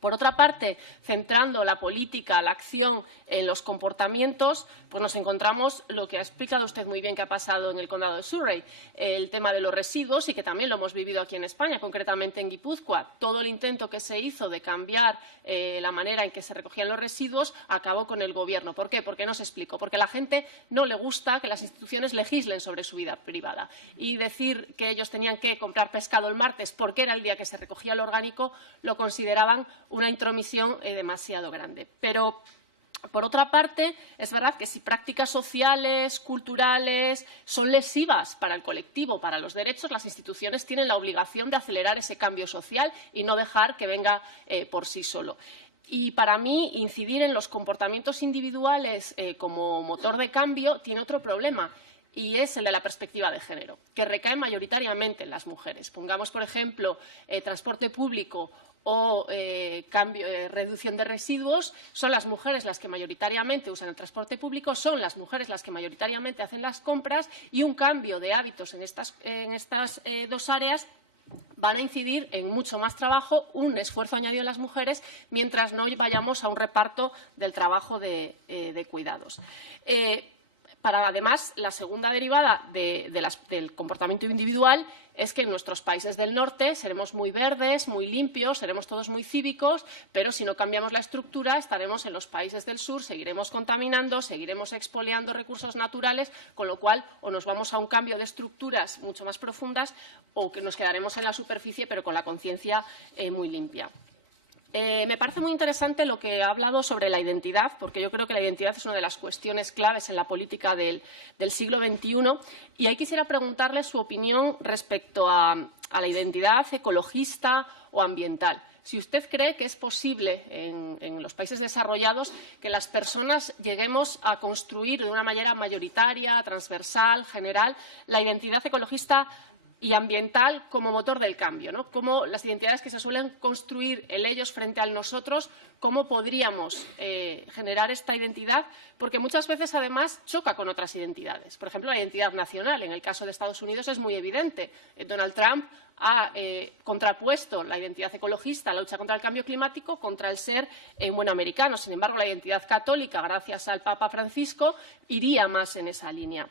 Por otra parte, centrando la política, la acción en los comportamientos, pues nos encontramos lo que ha explicado usted muy bien que ha pasado en el condado de Surrey, el tema de los residuos, y que también lo hemos vivido aquí en España, concretamente en Guipúzcoa. Todo el intento que se hizo de cambiar la manera en que se recogían los residuos acabó con el Gobierno. ¿Por qué? ¿Por qué no se explicó? Porque a la gente no le gusta que las instituciones legislen sobre su vida privada. Y decir que ellos tenían que comprar pescado el martes porque era el día que se recogía el orgánico, lo consideraban una intromisión demasiado grande. Pero, por otra parte, es verdad que si prácticas sociales, culturales, son lesivas para el colectivo, para los derechos, las instituciones tienen la obligación de acelerar ese cambio social y no dejar que venga por sí solo. Y para mí, incidir en los comportamientos individuales como motor de cambio tiene otro problema, y es el de la perspectiva de género, que recae mayoritariamente en las mujeres. Pongamos, por ejemplo, transporte público o reducción de residuos. Son las mujeres las que mayoritariamente usan el transporte público, son las mujeres las que mayoritariamente hacen las compras, y un cambio de hábitos en estas dos áreas van a incidir en mucho más trabajo, un esfuerzo añadido en las mujeres, mientras no vayamos a un reparto del trabajo de cuidados. Además, la segunda derivada del comportamiento individual es que en nuestros países del norte seremos muy verdes, muy limpios, seremos todos muy cívicos, pero si no cambiamos la estructura estaremos en los países del sur, seguiremos contaminando, seguiremos expoliando recursos naturales, con lo cual o nos vamos a un cambio de estructuras mucho más profundas o que nos quedaremos en la superficie pero con la conciencia muy limpia. Me parece muy interesante lo que ha hablado sobre la identidad, porque yo creo que la identidad es una de las cuestiones claves en la política del siglo XXI, y ahí quisiera preguntarle su opinión respecto a la identidad ecologista o ambiental. Si usted cree que es posible en los países desarrollados que las personas lleguemos a construir de una manera mayoritaria, transversal, general, la identidad ecologista y ambiental como motor del cambio, ¿no? Cómo las identidades que se suelen construir el ellos frente al nosotros, cómo podríamos generar esta identidad, porque muchas veces además choca con otras identidades. Por ejemplo, la identidad nacional. En el caso de Estados Unidos es muy evidente. Donald Trump ha contrapuesto la identidad ecologista, la lucha contra el cambio climático, contra el ser un buen americano. Sin embargo, la identidad católica, gracias al Papa Francisco, iría más en esa línea.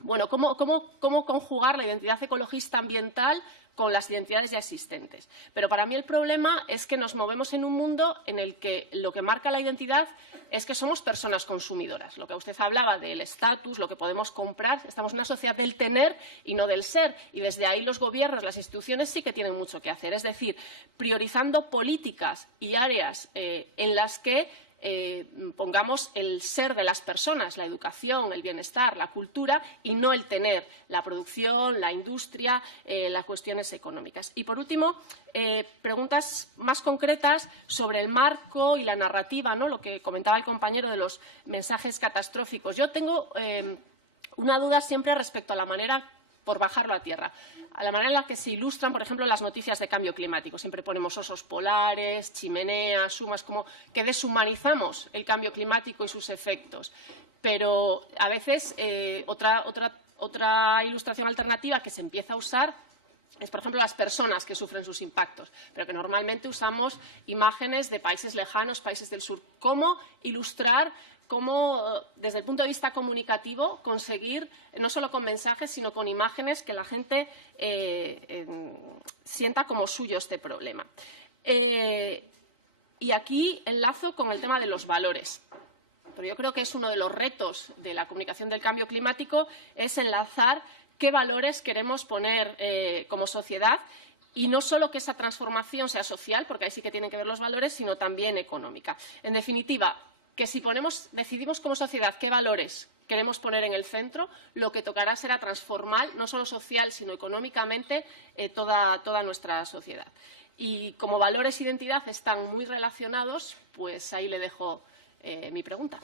Bueno, ¿cómo conjugar la identidad ecologista ambiental con las identidades ya existentes? Pero para mí el problema es que nos movemos en un mundo en el que lo que marca la identidad es que somos personas consumidoras. Lo que usted hablaba del estatus, lo que podemos comprar, estamos en una sociedad del tener y no del ser. Y desde ahí los gobiernos, las instituciones sí que tienen mucho que hacer. Es decir, priorizando políticas y áreas en las que pongamos el ser de las personas, la educación, el bienestar, la cultura, y no el tener, la producción, la industria, las cuestiones económicas. Y, por último, preguntas más concretas sobre el marco y la narrativa, ¿no? Lo que comentaba el compañero de los mensajes catastróficos. Yo tengo una duda siempre respecto a la manera, por bajarlo a tierra, a la manera en la que se ilustran, por ejemplo, las noticias de cambio climático. Siempre ponemos osos polares, chimeneas, sumas, como que deshumanizamos el cambio climático y sus efectos. Pero a veces otra ilustración alternativa que se empieza a usar es, por ejemplo, las personas que sufren sus impactos, pero que normalmente usamos imágenes de países lejanos, países del sur. ¿Cómo ilustrar, cómo, desde el punto de vista comunicativo, conseguir, no solo con mensajes, sino con imágenes, que la gente sienta como suyo este problema? Y aquí enlazo con el tema de los valores. Pero yo creo que es uno de los retos de la comunicación del cambio climático, es enlazar qué valores queremos poner como sociedad, y no solo que esa transformación sea social, porque ahí sí que tienen que ver los valores, sino también económica. En definitiva, que si decidimos como sociedad qué valores queremos poner en el centro, lo que tocará será transformar, no solo social, sino económicamente, toda nuestra sociedad. Y como valores e identidad están muy relacionados, pues ahí le dejo mi pregunta.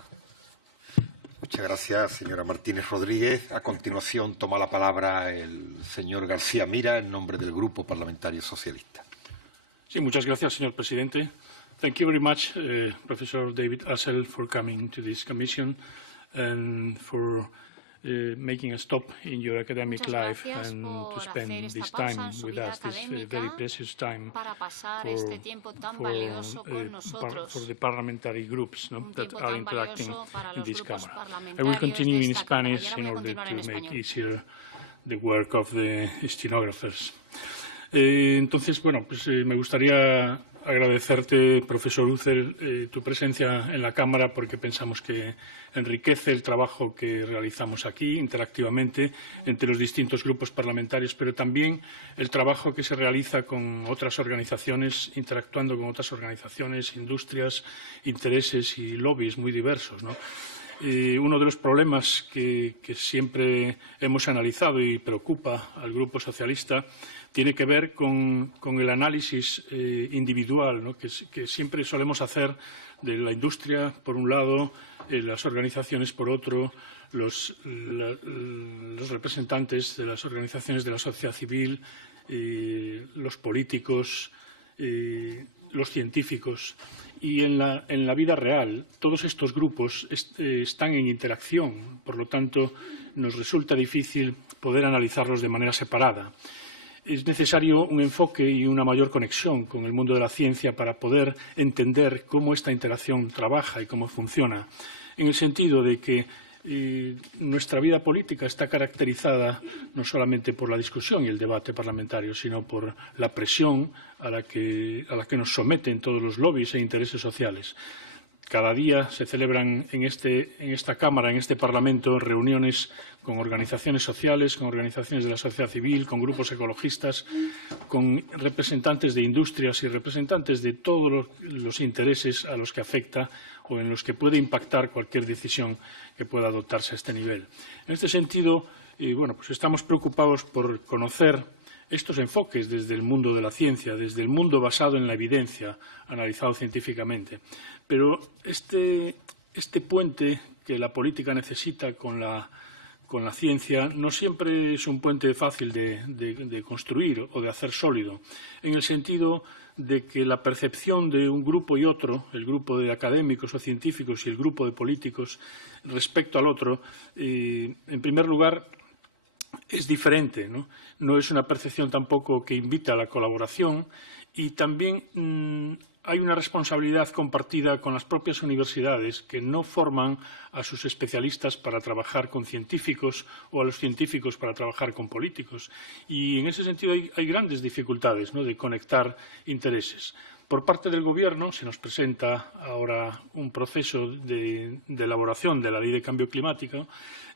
Muchas gracias, señora Martínez Rodríguez. A continuación toma la palabra el señor García Mira en nombre del Grupo Parlamentario Socialista. Sí, muchas gracias, señor presidente. Thank you very much, Professor David Asel, for coming to this commission and for making a stop in your academic life and to spend this time with us, this very precious time for the parliamentary groups that are interacting in this Camera. I will continue in Spanish in order to make easier the work of the stenographers. Entonces, bueno, pues me gustaría agradecerte, profesor Ucel, tu presencia en la Cámara, porque pensamos que enriquece el trabajo que realizamos aquí interactivamente entre los distintos grupos parlamentarios, pero también el trabajo que se realiza con otras organizaciones, interactuando con otras organizaciones, industrias, intereses y lobbies muy diversos, ¿no? Uno de los problemas que siempre hemos analizado y preocupa al Grupo Socialista tiene que ver con el análisis individual, ¿no?, que siempre solemos hacer de la industria, por un lado, las organizaciones, por otro, los representantes de las organizaciones de la sociedad civil, los políticos, los científicos. Y en la vida real, todos estos grupos están en interacción, por lo tanto, nos resulta difícil poder analizarlos de manera separada. Es necesario un enfoque y una mayor conexión con el mundo de la ciencia para poder entender cómo esta interacción trabaja y cómo funciona, en el sentido de que nuestra vida política está caracterizada no solamente por la discusión y el debate parlamentario, sino por la presión a la que nos someten todos los lobbies e intereses sociales. Cada día se celebran en esta Cámara, en este Parlamento, reuniones con organizaciones sociales, con organizaciones de la sociedad civil, con grupos ecologistas, con representantes de industrias y representantes de todos los intereses a los que afecta o en los que puede impactar cualquier decisión que pueda adoptarse a este nivel. En este sentido, bueno, pues estamos preocupados por conocer estos enfoques desde el mundo de la ciencia, desde el mundo basado en la evidencia, analizado científicamente. Pero este puente que la política necesita con la ciencia no siempre es un puente fácil de construir o de hacer sólido, en el sentido de que la percepción de un grupo y otro, el grupo de académicos o científicos y el grupo de políticos respecto al otro, en primer lugar, es diferente, ¿no? No es una percepción tampoco que invita a la colaboración, y también hay una responsabilidad compartida con las propias universidades, que no forman a sus especialistas para trabajar con científicos o a los científicos para trabajar con políticos. Y en ese sentido hay grandes dificultades, ¿no?, de conectar intereses. Por parte del Gobierno se nos presenta ahora un proceso de elaboración de la Ley de Cambio Climático,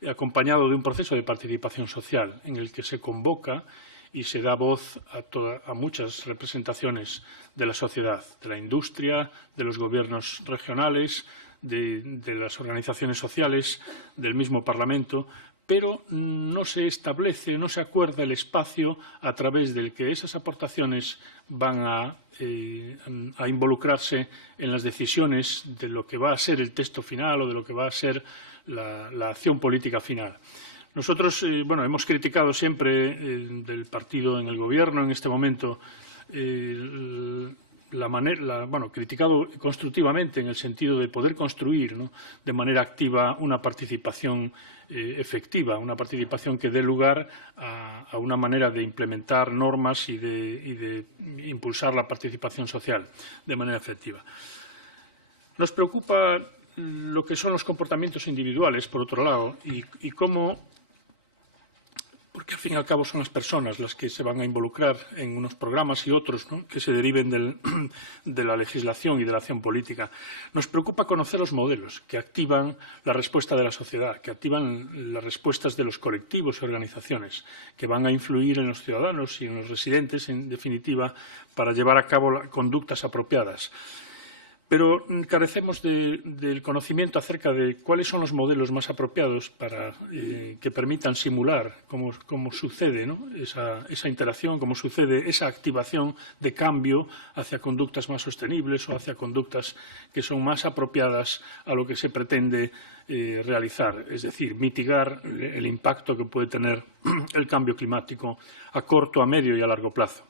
acompañado de un proceso de participación social en el que se convoca y se da voz a muchas representaciones de la sociedad, de la industria, de los gobiernos regionales, de las organizaciones sociales, del mismo Parlamento, pero no se establece, no se acuerda el espacio a través del que esas aportaciones van a involucrarse en las decisiones de lo que va a ser el texto final o de lo que va a ser la acción política final. Nosotros, bueno, hemos criticado siempre del partido en el Gobierno en este momento criticado constructivamente en el sentido de poder construir, ¿no?, de manera activa una participación efectiva, una participación que dé lugar a una manera de implementar normas y de impulsar la participación social de manera efectiva. Nos preocupa lo que son los comportamientos individuales, por otro lado, y cómo, porque al fin y al cabo son las personas las que se van a involucrar en unos programas y otros, ¿no?, que se deriven de la legislación y de la acción política. Nos preocupa conocer los modelos que activan la respuesta de la sociedad, que activan las respuestas de los colectivos y organizaciones, que van a influir en los ciudadanos y en los residentes, en definitiva, para llevar a cabo conductas apropiadas. Pero carecemos del conocimiento acerca de cuáles son los modelos más apropiados para que permitan simular cómo sucede, ¿no?, esa interacción, cómo sucede esa activación de cambio hacia conductas más sostenibles o hacia conductas que son más apropiadas a lo que se pretende realizar, es decir, mitigar el impacto que puede tener el cambio climático a corto, a medio y a largo plazo.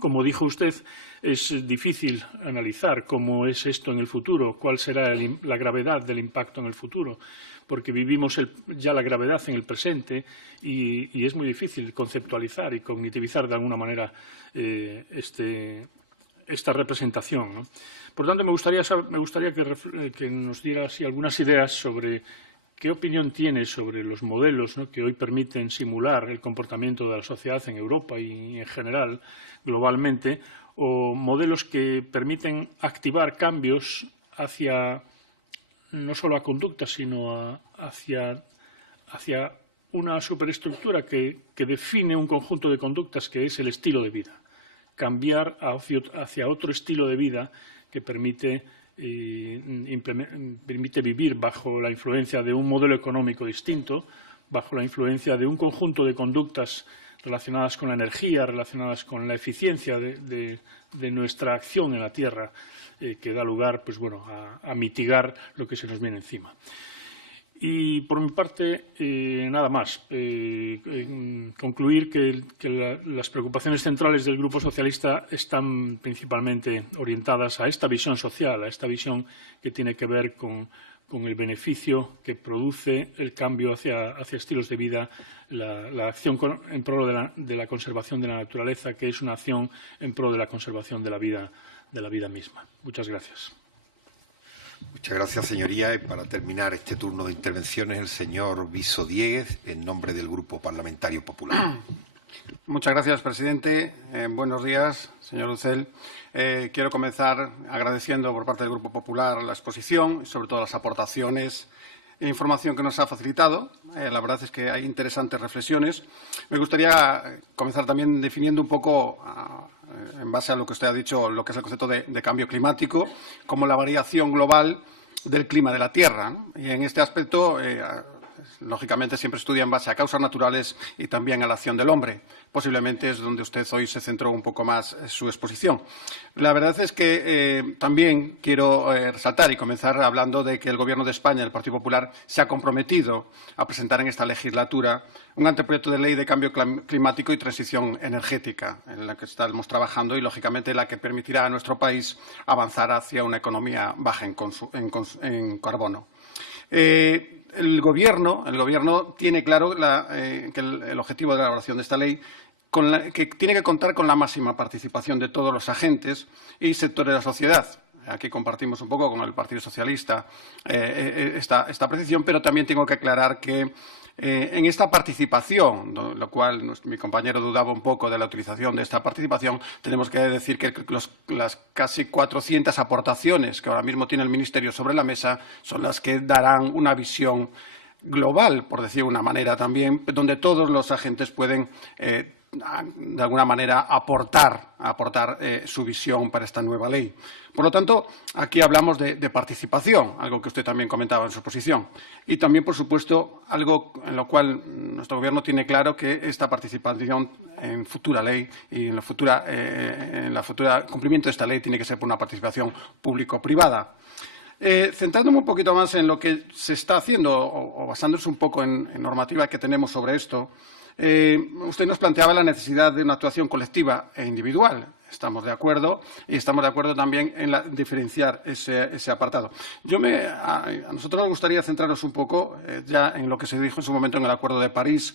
Como dijo usted, es difícil analizar cómo es esto en el futuro, cuál será la gravedad del impacto en el futuro, porque vivimos ya la gravedad en el presente y es muy difícil conceptualizar y cognitivizar de alguna manera esta representación, ¿no? Por tanto, me gustaría que nos diera así algunas ideas sobre ¿qué opinión tiene sobre los modelos, ¿no?, que hoy permiten simular el comportamiento de la sociedad en Europa y en general, globalmente, o modelos que permiten activar cambios hacia no solo a conductas, sino hacia una superestructura que define un conjunto de conductas que es el estilo de vida? Cambiar hacia otro estilo de vida que permite vivir bajo la influencia de un modelo económico distinto, bajo la influencia de un conjunto de conductas relacionadas con la energía, relacionadas con la eficiencia de nuestra acción en la Tierra, que da lugar, pues bueno, a mitigar lo que se nos viene encima. Y por mi parte, nada más. Concluir que las preocupaciones centrales del Grupo Socialista están principalmente orientadas a esta visión social, a esta visión que tiene que ver con el beneficio que produce el cambio hacia estilos de vida, la acción en pro de la conservación de la naturaleza, que es una acción en pro de la conservación de la vida misma. Muchas gracias. Muchas gracias, señoría. Y para terminar este turno de intervenciones, el señor Viso Diéguez, en nombre del Grupo Parlamentario Popular. Muchas gracias, presidente. Buenos días, señor Ucel. Quiero comenzar agradeciendo por parte del Grupo Popular la exposición y, sobre todo, las aportaciones e información que nos ha facilitado. La verdad es que hay interesantes reflexiones. Me gustaría comenzar también definiendo un poco, en base a lo que usted ha dicho, lo que es el concepto de cambio climático, como la variación global del clima de la Tierra, ¿no? Y en este aspecto, lógicamente, siempre estudia en base a causas naturales y también a la acción del hombre. Posiblemente es donde usted hoy se centró un poco más su exposición. La verdad es que también quiero resaltar y comenzar hablando de que el Gobierno de España, el Partido Popular, se ha comprometido a presentar en esta legislatura un anteproyecto de ley de cambio climático y transición energética, en la que estamos trabajando y, lógicamente, la que permitirá a nuestro país avanzar hacia una economía baja en carbono. El Gobierno tiene claro que el objetivo de la elaboración de esta ley, que tiene que contar con la máxima participación de todos los agentes y sectores de la sociedad. Aquí compartimos un poco con el Partido Socialista esta precisión, pero también tengo que aclarar que en esta participación, lo cual mi compañero dudaba un poco de la utilización de esta participación, tenemos que decir que las casi 400 aportaciones que ahora mismo tiene el Ministerio sobre la mesa son las que darán una visión global, por decir de una manera también, donde todos los agentes pueden de alguna manera aportar su visión para esta nueva ley. Por lo tanto, aquí hablamos de participación, algo que usted también comentaba en su exposición. Y también, por supuesto, algo en lo cual nuestro Gobierno tiene claro que esta participación en futura ley y en la futura cumplimiento de esta ley tiene que ser por una participación público-privada. Centrándome un poquito más en lo que se está haciendo o basándose un poco en normativa que tenemos sobre esto, usted nos planteaba la necesidad de una actuación colectiva e individual. estamos de acuerdo, y estamos de acuerdo también en diferenciar ese apartado. A nosotros nos gustaría centrarnos un poco ya en lo que se dijo en su momento en el Acuerdo de París,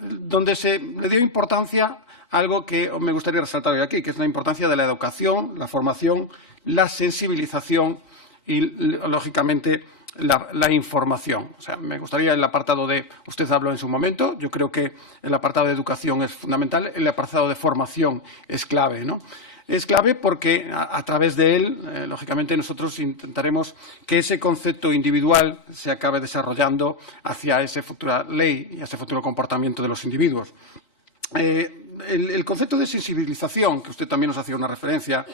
donde se le dio importancia a algo que me gustaría resaltar hoy aquí, que es la importancia de la educación, la formación, la sensibilización y, lógicamente, la información. O sea, me gustaría el apartado de, usted habló en su momento, yo creo que el apartado de educación es fundamental, el apartado de formación es clave, ¿no? Es clave porque a través de él, lógicamente, nosotros intentaremos que ese concepto individual se acabe desarrollando hacia esa futura ley y ese futuro comportamiento de los individuos. El concepto de sensibilización, que usted también nos hacía una referencia,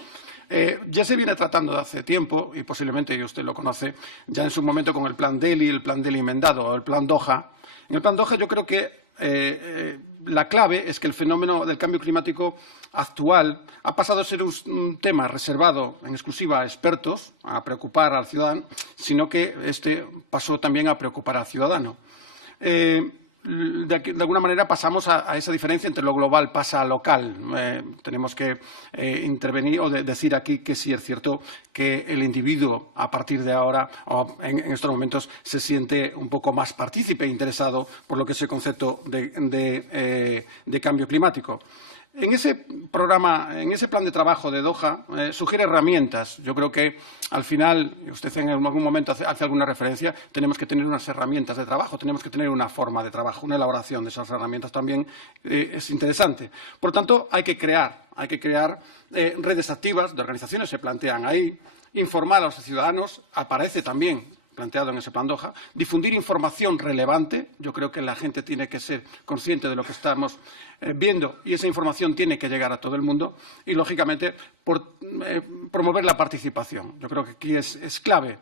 ya se viene tratando de hace tiempo, y posiblemente usted lo conoce, ya en su momento con el Plan Delhi, el Plan Delhi enmendado o el Plan Doha. En el Plan Doha yo creo que la clave es que el fenómeno del cambio climático actual ha pasado a ser un tema reservado en exclusiva a expertos, a preocupar al ciudadano, sino que este pasó también a preocupar al ciudadano. De alguna manera pasamos a esa diferencia entre lo global pasa a local. Tenemos que intervenir o decir aquí que sí es cierto que el individuo a partir de ahora o en estos momentos se siente un poco más partícipe e interesado por lo que es el concepto de cambio climático. En ese programa, en ese plan de trabajo de Doha, sugiere herramientas. Yo creo que, al final, usted en algún momento hace alguna referencia, tenemos que tener unas herramientas de trabajo, tenemos que tener una forma de trabajo, una elaboración de esas herramientas también es interesante. Por tanto, hay que crear redes activas de organizaciones, se plantean ahí, informar a los ciudadanos, aparece también planteado en ese plan Doha, difundir información relevante. Yo creo que la gente tiene que ser consciente de lo que estamos viendo y esa información tiene que llegar a todo el mundo y, lógicamente, promover la participación. Yo creo que aquí es clave.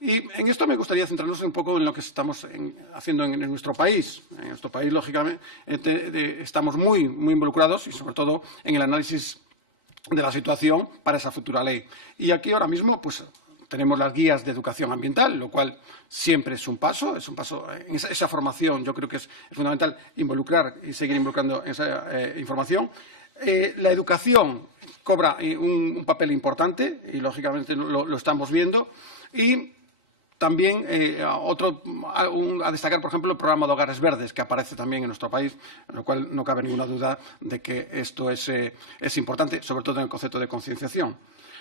Y en esto me gustaría centrarnos un poco en lo que estamos haciendo en nuestro país. En nuestro país, lógicamente, estamos muy involucrados y, sobre todo, en el análisis de la situación para esa futura ley. Y aquí, ahora mismo, pues tenemos las guías de educación ambiental, lo cual siempre es un paso en esa formación. Yo creo que es fundamental involucrar y seguir involucrando esa información. La educación cobra un papel importante y, lógicamente, lo estamos viendo. Y también a destacar, por ejemplo, el programa de hogares verdes, que aparece también en nuestro país, en lo cual no cabe ninguna duda de que esto es importante, sobre todo en el concepto de concienciación.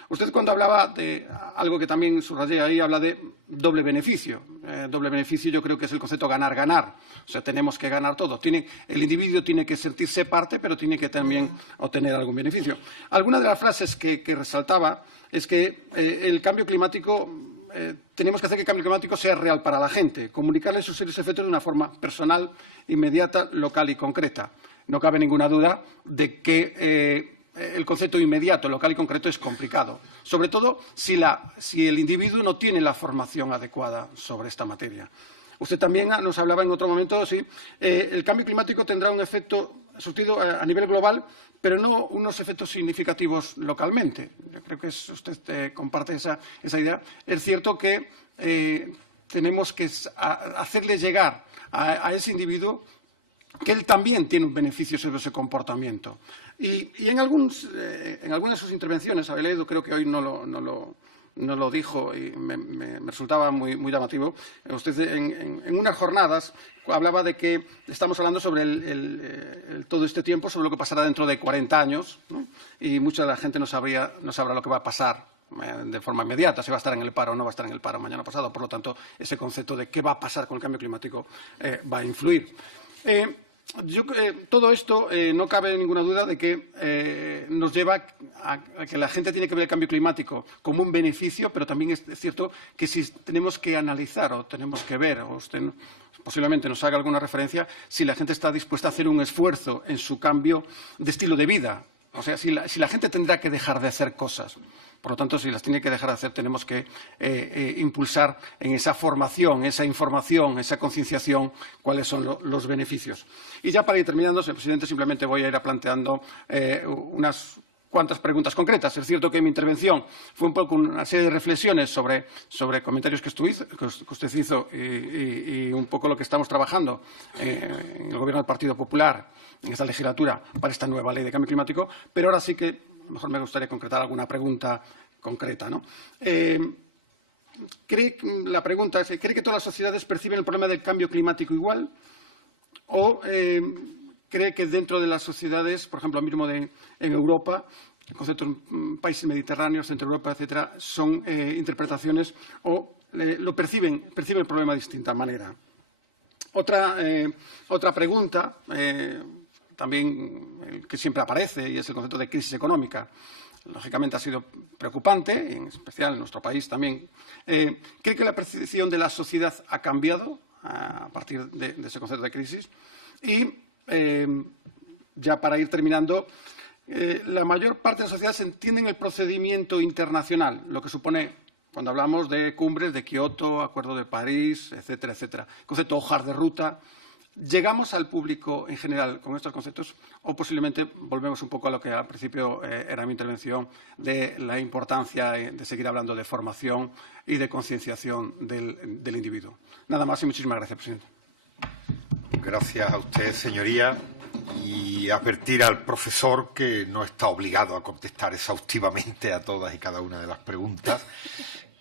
Usted, cuando hablaba de algo que también subrayé ahí, habla de doble beneficio. Doble beneficio yo creo que es el concepto ganar-ganar. O sea, tenemos que ganar todo. El individuo tiene que sentirse parte, pero tiene que también obtener algún beneficio. Alguna de las frases que resaltaba es que el cambio climático, tenemos que hacer que el cambio climático sea real para la gente, comunicarle sus efectos de una forma personal, inmediata, local y concreta. No cabe ninguna duda de que el concepto inmediato, local y concreto es complicado, sobre todo si el individuo no tiene la formación adecuada sobre esta materia. Usted también nos hablaba en otro momento, sí, el cambio climático tendrá un efecto surtido a nivel global, pero no unos efectos significativos localmente. Yo creo que usted comparte esa idea. Es cierto que tenemos que hacerle llegar a ese individuo que él también tiene un beneficio sobre ese comportamiento. Y en algunas de sus intervenciones, había leído, creo que hoy no lo dijo y me resultaba muy llamativo. Usted en unas jornadas hablaba de que estamos hablando sobre todo este tiempo, sobre lo que pasará dentro de 40 años, ¿no? Y mucha de la gente no sabrá lo que va a pasar de forma inmediata, si va a estar en el paro o no va a estar en el paro mañana pasado. Por lo tanto, ese concepto de qué va a pasar con el cambio climático va a influir. Todo esto no cabe ninguna duda de que nos lleva a que la gente tiene que ver el cambio climático como un beneficio, pero también es cierto que si tenemos que analizar o tenemos que ver, o usted posiblemente nos haga alguna referencia, si la gente está dispuesta a hacer un esfuerzo en su cambio de estilo de vida. O sea, si la gente tendrá que dejar de hacer cosas. Por lo tanto, si las tiene que dejar de hacer, tenemos que impulsar en esa formación, esa información, esa concienciación, cuáles son los beneficios. Y ya para ir terminando, señor presidente, simplemente voy a ir planteando unas cuantas preguntas concretas. Es cierto que mi intervención fue un poco una serie de reflexiones sobre comentarios que usted hizo y un poco lo que estamos trabajando en el Gobierno del Partido Popular en esta legislatura para esta nueva ley de cambio climático, pero ahora sí que mejor me gustaría concretar alguna pregunta concreta, ¿no? La pregunta es, ¿cree que todas las sociedades perciben el problema del cambio climático igual? ¿O cree que dentro de las sociedades, por ejemplo, mismo en Europa, conceptos países mediterráneos, Centro Europa, etcétera, son interpretaciones o lo perciben el problema de distinta manera? Otra pregunta, también que siempre aparece, y es el concepto de crisis económica. Lógicamente ha sido preocupante, en especial en nuestro país también. ¿Cree que la percepción de la sociedad ha cambiado a partir de ese concepto de crisis? Y ya para ir terminando, la mayor parte de las sociedades entienden el procedimiento internacional, lo que supone cuando hablamos de cumbres de Kioto, Acuerdo de París, etcétera, etcétera. Concepto hojas de ruta. ¿Llegamos al público en general con estos conceptos o posiblemente volvemos un poco a lo que al principio era mi intervención de la importancia de seguir hablando de formación y de concienciación del individuo? Nada más y muchísimas gracias, presidente. Gracias a usted, señoría, y advertir al profesor que no está obligado a contestar exhaustivamente a todas y cada una de las preguntas,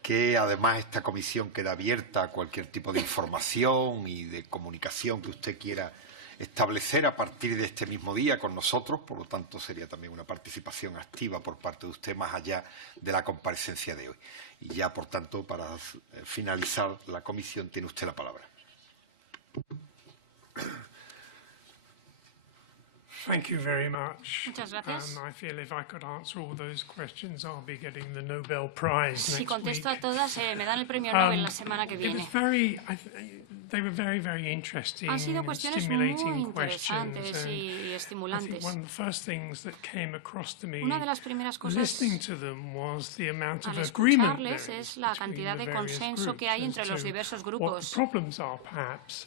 que además esta comisión queda abierta a cualquier tipo de información y de comunicación que usted quiera establecer a partir de este mismo día con nosotros. Por lo tanto, sería también una participación activa por parte de usted más allá de la comparecencia de hoy. Y ya, por tanto, para finalizar la comisión, tiene usted la palabra. Thank you very much. Muchas gracias. I feel if I could answer all those questions, I'll be getting the Nobel Prize Si next contesto week. a todas, me dan el premio Nobel la semana que viene. They were very, very interesting, Han sido cuestiones muy stimulating interesantes questions. y estimulantes. One of the first things that came across to me Una de las primeras cosas listening to them was the amount of al agreement escucharles there es la between cantidad the de various consenso que hay groups entre as los to diversos what the grupos problems are, perhaps,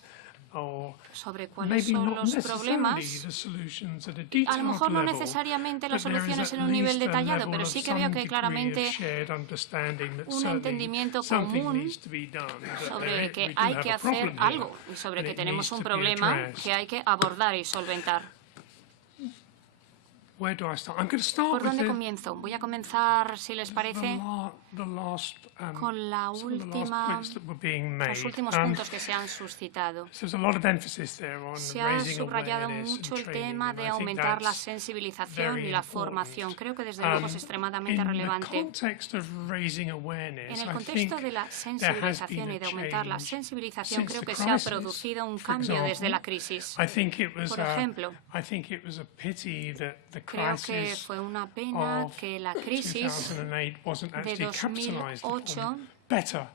or sobre cuáles maybe son not los necessarily problemas. the solutions at a A detailed lo mejor no level, necesariamente but las there is soluciones at en un nivel least a detallado, level pero of sí que some veo que degree claramente of shared understanding that un certainly entendimiento something común needs to be done, that sobre que we do hay have que a hacer problem here, algo y sobre and que it tenemos needs un to be problema addressed. que hay que abordar y solventar. Where do I start? I'm going to start ¿Por with dónde comienzo? Voy a comenzar, si les parece, con la some of the last última, points that were being made. los últimos puntos que se han suscitado. So there's a lot of emphasis there on Se ha raising subrayado awareness mucho and el training, tema and de I think aumentar la that's sensibilización very y la important. formación. Creo que desde luego es extremadamente In relevante. the context of raising awareness, En el I contexto think de la there has sensibilización been y a de aumentar la change sensibilización, since creo the que se ha crisis. producido un For cambio desde la example, crisis. I think it was Por ejemplo, I think it was a pity that the creo que crisis fue una pena of que la crisis 2008 wasn't de actually capitalized 2008 upon better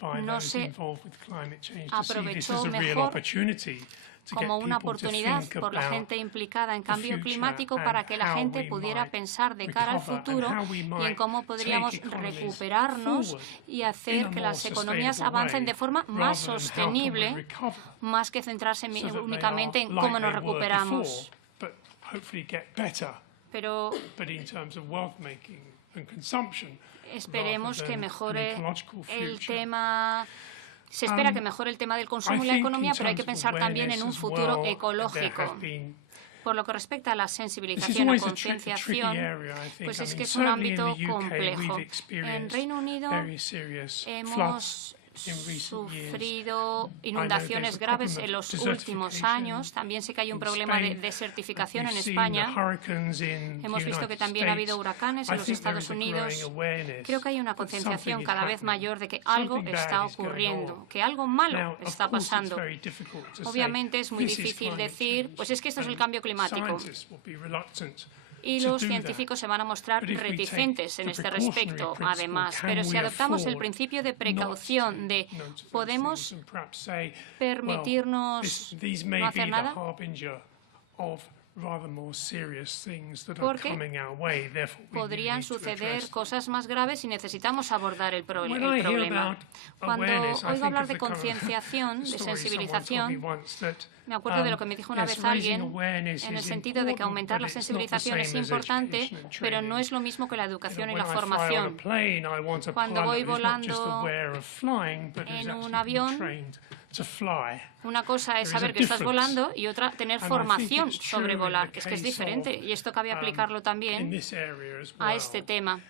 by no those se involved with climate change to see this aprovechó as a real mejor opportunity to get como una people to oportunidad think por la about gente implicada en cambio future climático and para que la how gente we pudiera might pensar de cara al recover and futuro how we y en might cómo podríamos take economies recuperarnos forward y in hacer a que more las economías sustainable avancen way de forma rather más than how can we sostenible, recover más que centrarse so that they únicamente en are cómo like nos they were recuperamos. before, but hopefully get better. Pero But in terms of wealth making and consumption, esperemos rather que than mejore an ecological el future. tema. Se espera que mejore el tema del consumo y la economía, pero hay que pensar también en un futuro ecológico. Por lo que respecta a la sensibilización o concienciación, pues es que es un ámbito complejo. En Reino Unido hemos sufrido inundaciones graves en los últimos años. También sé que hay un problema de desertificación en España. Hemos visto que también ha habido huracanes en los Estados Unidos. Creo que hay una concienciación cada vez mayor de que algo está ocurriendo, que algo malo está pasando. Obviamente es muy difícil decir, pues es que esto es el cambio climático. Y los científicos se van a mostrar reticentes en este respecto, además. Pero si adoptamos el principio de precaución de podemos permitirnos no hacer nada, porque podrían suceder cosas más graves y necesitamos abordar el problema. Cuando oigo hablar de concienciación, de sensibilización, me acuerdo de lo que me dijo una vez alguien, en el sentido de que aumentar la sensibilización es importante, pero no es lo mismo que la educación y la formación. Cuando voy volando en un avión, una cosa es saber que estás volando y otra tener formación sobre volar. Es que es diferente y esto cabe aplicarlo también a este tema.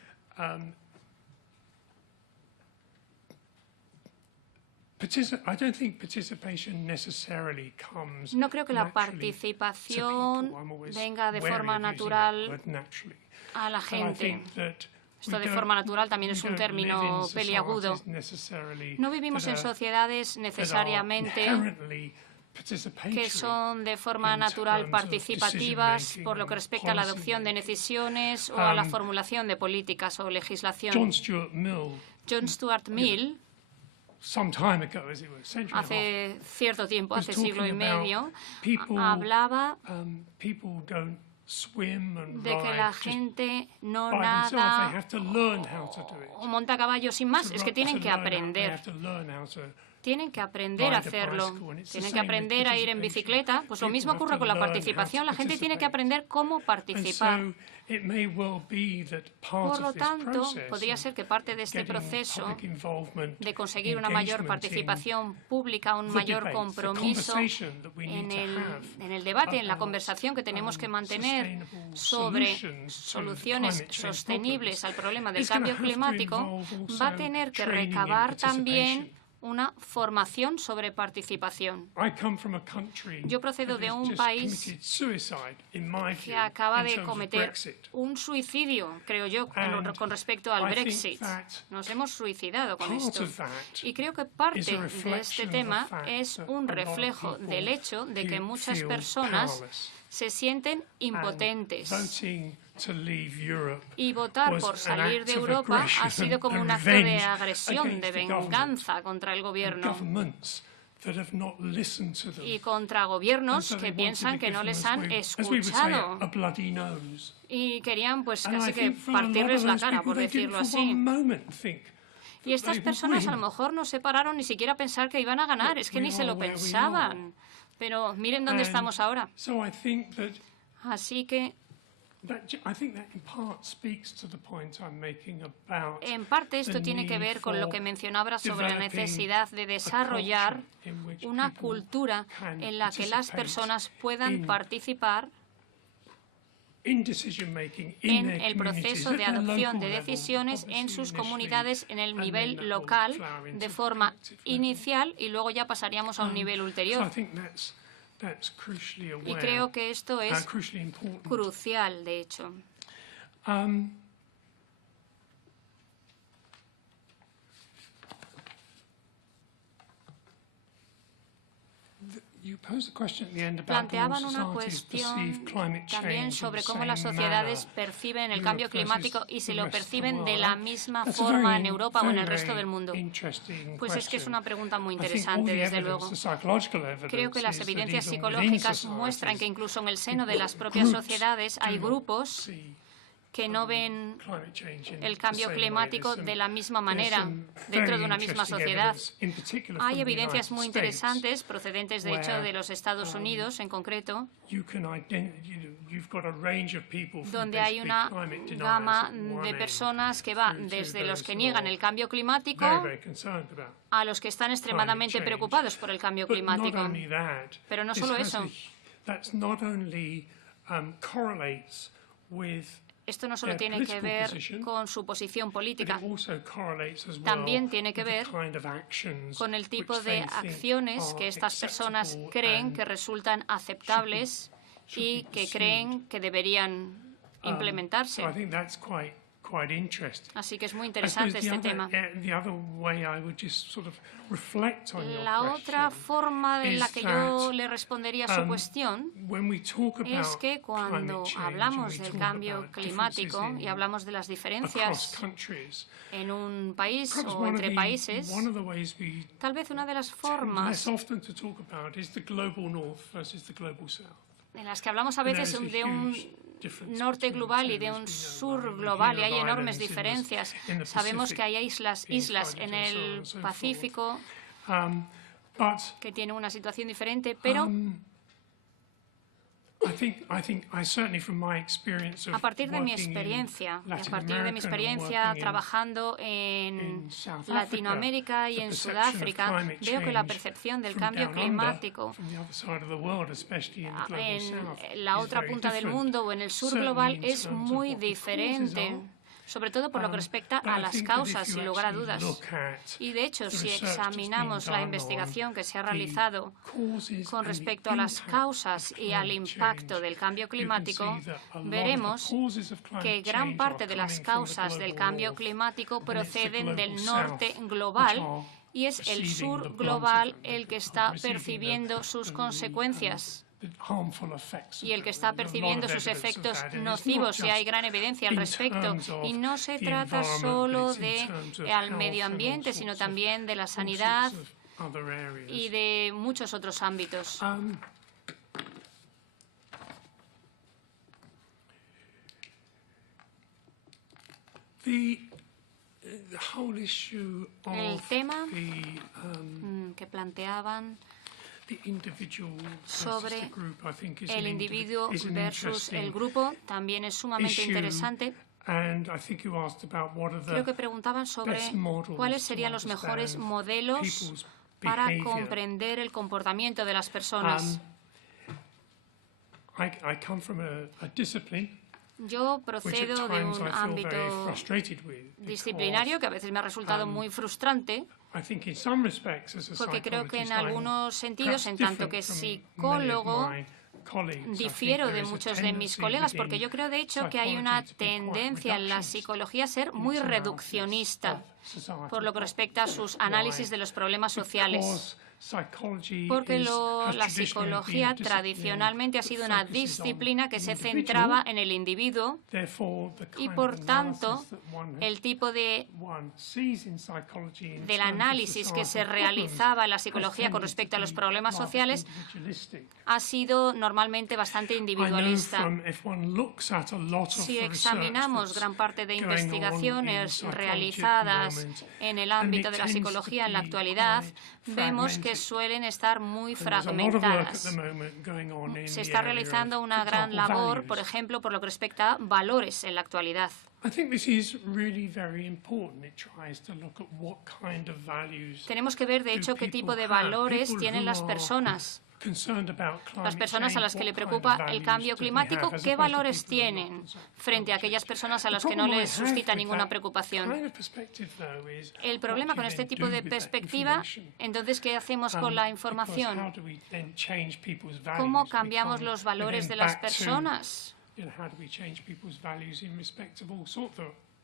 No creo que la participación venga de forma natural a la gente. Esto de forma natural también es un término peliagudo. No vivimos en sociedades necesariamente que son de forma natural participativas por lo que respecta a la adopción de decisiones o a la formulación de políticas o legislación. John Stuart Mill, hace cierto tiempo, hace siglo y medio, hablaba de que la gente no nada o monta a caballo sin más, es que tienen que aprender. Tienen que aprender a hacerlo. Tienen que aprender a ir en bicicleta. Pues lo mismo ocurre con la participación. La gente tiene que aprender cómo participar. Por lo tanto, podría ser que parte de este proceso de conseguir una mayor participación pública, un mayor compromiso en el debate, en la conversación que tenemos que mantener sobre soluciones sostenibles al problema del cambio climático, va a tener que recabar también una formación sobre participación. Yo procedo de un país que acaba de cometer un suicidio, creo yo, con respecto al Brexit. Nos hemos suicidado con esto. Y creo que parte de este tema es un reflejo del hecho de que muchas personas se sienten impotentes. Y votar por salir de Europa ha sido como un acto de agresión, de venganza contra el gobierno y contra gobiernos que piensan que no les han escuchado y querían pues casi que partirles la cara, por decirlo así. Y estas personas a lo mejor no se pararon ni siquiera a pensar que iban a ganar, es que ni se lo pensaban. Pero miren dónde estamos ahora. Así que en parte esto tiene que ver con lo que mencionaba sobre la necesidad de desarrollar una cultura en la que las personas puedan participar en el proceso de adopción de decisiones en sus comunidades en el nivel local de forma inicial y luego ya pasaríamos a un nivel ulterior. Y creo que esto es crucial, de hecho. Planteaban una cuestión también sobre cómo las sociedades perciben el cambio climático y si lo perciben de la misma forma en Europa o en el resto del mundo. Pues es que es una pregunta muy interesante, desde luego. Creo que las evidencias psicológicas muestran que incluso en el seno de las propias sociedades hay grupos que no ven el cambio climático de la misma manera dentro de una misma sociedad. Hay evidencias muy interesantes, procedentes de hecho de los Estados Unidos en concreto, donde hay una gama de personas que va desde los que niegan el cambio climático a los que están extremadamente preocupados por el cambio climático. Pero no solo eso. Esto no solo tiene que ver con su posición política, también tiene que ver con el tipo de acciones que estas personas creen que resultan aceptables y que creen que deberían implementarse. Así que es muy interesante este tema. La otra forma en la que yo le respondería a su cuestión es que cuando hablamos del cambio climático y hablamos de las diferencias en un país o entre países, tal vez una de las formas en las que hablamos a veces de un norte global y de un sur global, y hay enormes diferencias. Sabemos que hay islas en el Pacífico que tienen una situación diferente, pero a partir de mi experiencia, trabajando en Latinoamérica y en Sudáfrica, veo que la percepción del cambio climático en la otra punta del mundo o en el sur global es muy diferente, sobre todo por lo que respecta a las causas, sin lugar a dudas. Y, de hecho, si examinamos la investigación que se ha realizado con respecto a las causas y al impacto del cambio climático, veremos que gran parte de las causas del cambio climático proceden del norte global y es el sur global el que está percibiendo sus consecuencias y el que está percibiendo sus efectos nocivos, y hay gran evidencia al respecto. Y no se trata solo al medio ambiente, sino también de la sanidad y de muchos otros ámbitos. El tema que planteaban sobre el individuo versus el grupo también es sumamente interesante. Creo que preguntaban sobre cuáles serían los mejores modelos para comprender el comportamiento de las personas. Yo procedo de un ámbito disciplinario que a veces me ha resultado muy frustrante, porque creo que en algunos sentidos, en tanto que psicólogo, difiero de muchos de mis colegas, porque yo creo, de hecho, que hay una tendencia en la psicología a ser muy reduccionista por lo que respecta a sus análisis de los problemas sociales. Porque la psicología tradicionalmente ha sido una disciplina que se centraba en el individuo y, por tanto, el tipo del análisis que se realizaba en la psicología con respecto a los problemas sociales ha sido normalmente bastante individualista. Si examinamos gran parte de investigaciones realizadas en el ámbito de la psicología en la actualidad, vemos que suelen estar muy fragmentadas. Se está realizando una gran labor, por ejemplo, por lo que respecta a valores en la actualidad. Tenemos que ver, de hecho, qué tipo de valores tienen las personas. Las personas a las que le preocupa el cambio climático, ¿qué valores tienen frente a aquellas personas a las que no les suscita ninguna preocupación? El problema con este tipo de perspectiva, entonces, ¿qué hacemos con la información? ¿Cómo cambiamos los valores de las personas?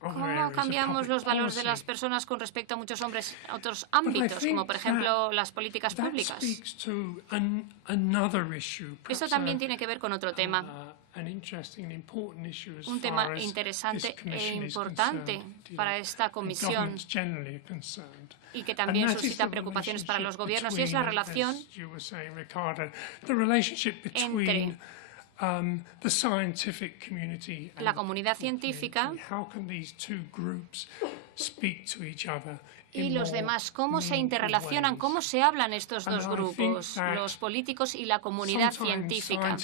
¿Cómo cambiamos los valores de las personas con respecto a muchos otros ámbitos, como por ejemplo las políticas públicas? Esto también tiene que ver con otro tema, un tema interesante e importante para esta comisión y que también suscita preocupaciones para los gobiernos, y es la relación entre la comunidad científica y los demás. ¿Cómo se interrelacionan? ¿Cómo se hablan estos dos grupos, los políticos y la comunidad científica?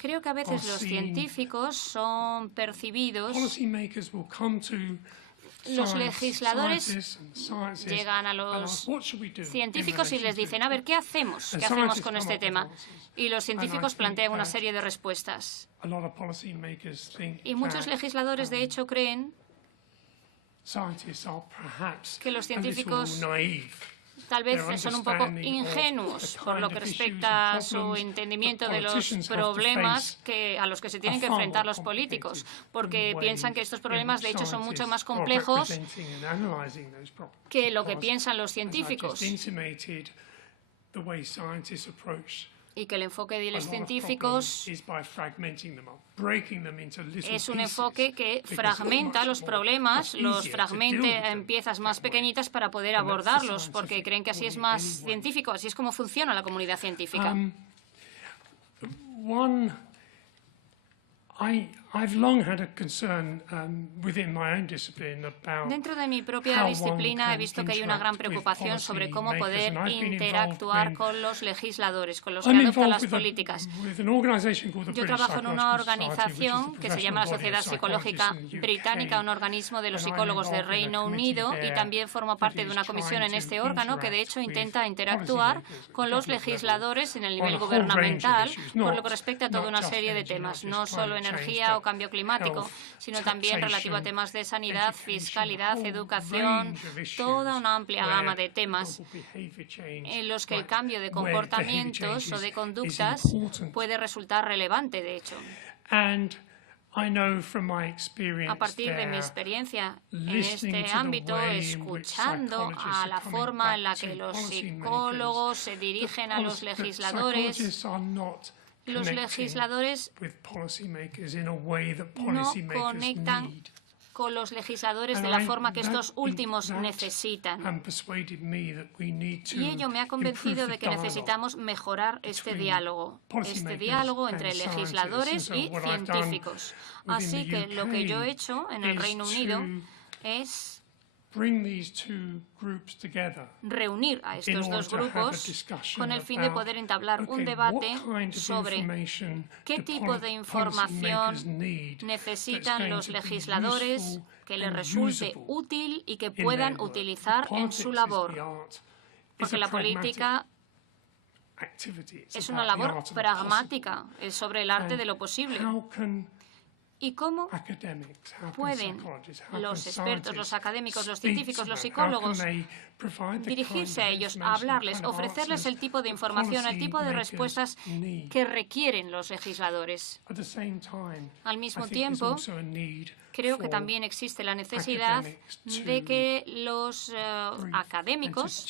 Creo que a veces los científicos son percibidos. Los legisladores llegan a los científicos y les dicen, a ver, ¿qué hacemos? ¿Qué hacemos con este tema? Y los científicos plantean una serie de respuestas. Y muchos legisladores, de hecho, creen que los científicos tal vez son un poco ingenuos por lo que respecta a su entendimiento de los problemas a los que se tienen que enfrentar los políticos, porque piensan que estos problemas, de hecho, son mucho más complejos que lo que piensan los científicos, y que el enfoque de los científicos es un enfoque que fragmenta los problemas, los fragmenta en piezas más pequeñitas para poder abordarlos, porque creen que así es más científico, así es como funciona la comunidad científica. Dentro de mi propia disciplina he visto que hay una gran preocupación sobre cómo poder interactuar con los legisladores, con los que adoptan las políticas. Yo trabajo en una organización que se llama la Sociedad Psicológica Británica, un organismo de los psicólogos del Reino Unido, y también formo parte de una comisión en este órgano que de hecho intenta interactuar con los legisladores en el nivel gubernamental por lo que respecta a toda una serie de temas, no solo energía o cambio climático, sino también relativo a temas de sanidad, fiscalidad, educación, toda una amplia gama de temas en los que el cambio de comportamientos o de conductas puede resultar relevante, de hecho. A partir de mi experiencia en este ámbito, escuchando a la forma en la que los psicólogos se dirigen a los legisladores no conectan con los legisladores de la forma que estos últimos necesitan. Y ello me ha convencido de que necesitamos mejorar este diálogo entre legisladores y científicos. Así que lo que yo he hecho en el Reino Unido es reunir a estos dos grupos con el fin de poder entablar un debate sobre qué tipo de información necesitan los legisladores que les resulte útil y que puedan utilizar en su labor. Porque la política es una labor pragmática, es sobre el arte de lo posible. ¿Y cómo pueden los expertos, los académicos, los científicos, los psicólogos dirigirse a ellos, a hablarles, ofrecerles el tipo de información, el tipo de respuestas que requieren los legisladores? Al mismo tiempo, creo que también existe la necesidad de que los académicos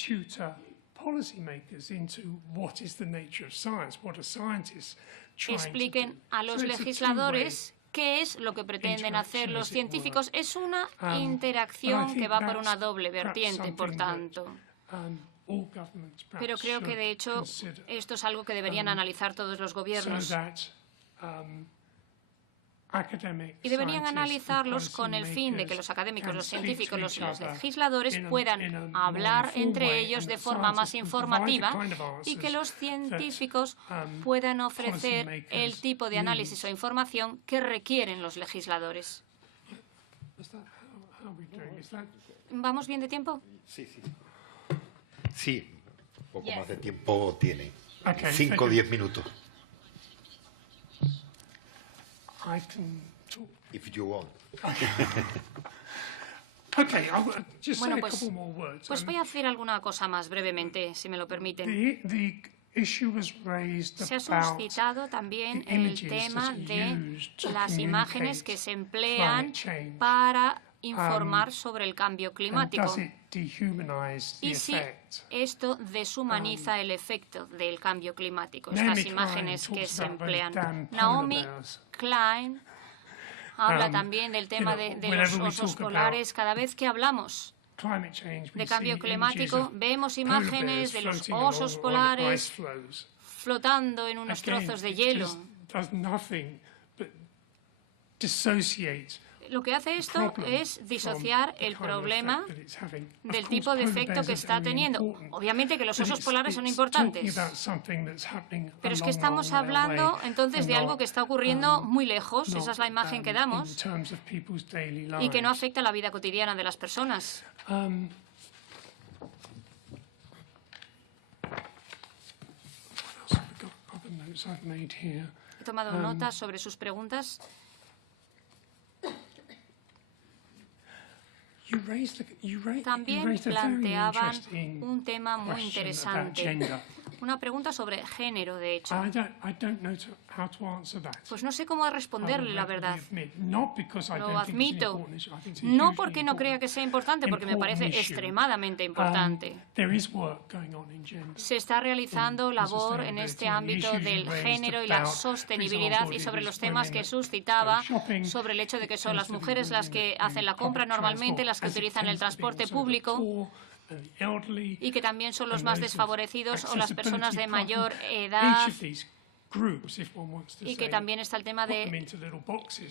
expliquen a los legisladores ¿qué es lo que pretenden hacer los científicos? Es una interacción que va por una doble vertiente, por tanto. Pero creo que, de hecho, esto es algo que deberían analizar todos los gobiernos. Y deberían analizarlos con el fin de que los académicos, los científicos, los legisladores puedan hablar entre ellos de forma más informativa y que los científicos puedan ofrecer el tipo de análisis o información que requieren los legisladores. ¿Vamos bien de tiempo? Sí, un poco más de tiempo tiene. 5 o 10 minutos. If you want. Bueno, pues voy a decir alguna cosa más brevemente, si me lo permiten. Se ha suscitado también el tema de las imágenes que se emplean para informar sobre el cambio climático. Y si esto deshumaniza el efecto del cambio climático, estas imágenes que se emplean. Naomi Klein habla también del tema de los osos polares. Cada vez que hablamos de cambio climático, vemos imágenes de los osos polares flotando en unos trozos de hielo. Lo que hace esto es disociar el problema del tipo de efecto que está teniendo. Obviamente que los osos polares son importantes, pero es que estamos hablando entonces de algo que está ocurriendo muy lejos, esa es la imagen que damos, y que no afecta a la vida cotidiana de las personas. He tomado notas sobre sus preguntas. También planteaban un tema muy interesante, una pregunta sobre género, de hecho. Pues no sé cómo responderle, la verdad. Lo admito. No porque no crea que sea importante, porque me parece extremadamente importante. Se está realizando labor en este ámbito del género y la sostenibilidad y sobre los temas que suscitaba, sobre el hecho de que son las mujeres las que hacen la compra normalmente, las que utilizan el transporte público, y que también son los más desfavorecidos o las personas de mayor edad Y que también está el tema de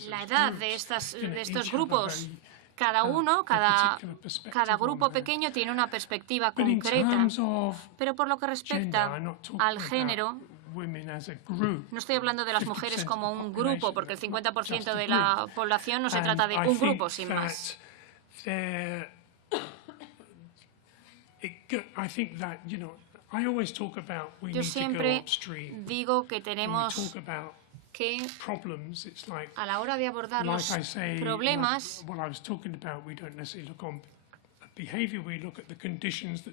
la edad de estos grupos. Cada uno, cada grupo pequeño tiene una perspectiva concreta. Pero por lo que respecta al género, no estoy hablando de las mujeres como un grupo, porque el 50% de la población no se trata de un grupo, sin más. Yo siempre digo que tenemos que, a la hora de abordar los problemas,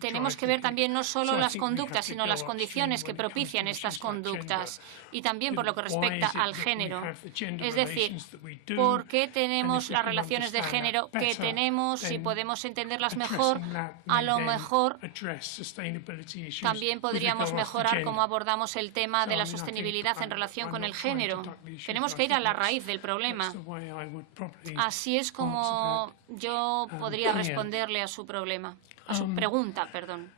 tenemos que ver también no solo las conductas, sino las condiciones que propician estas conductas, y también por lo que respecta al género. Es decir, por qué tenemos las relaciones de género que tenemos, si podemos entenderlas mejor, a lo mejor también podríamos mejorar cómo abordamos el tema de la sostenibilidad en relación con el género. Tenemos que ir a la raíz del problema. Así es como yo podría responderle a su problema, a su pregunta, perdón.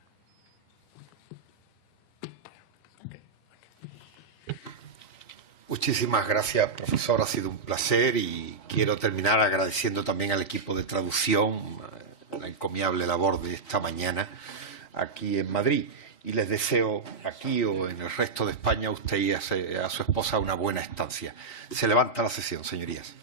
Muchísimas gracias, profesor. Ha sido un placer y quiero terminar agradeciendo también al equipo de traducción la encomiable labor de esta mañana aquí en Madrid. Y les deseo aquí o en el resto de España a usted y a su esposa una buena estancia. Se levanta la sesión, señorías.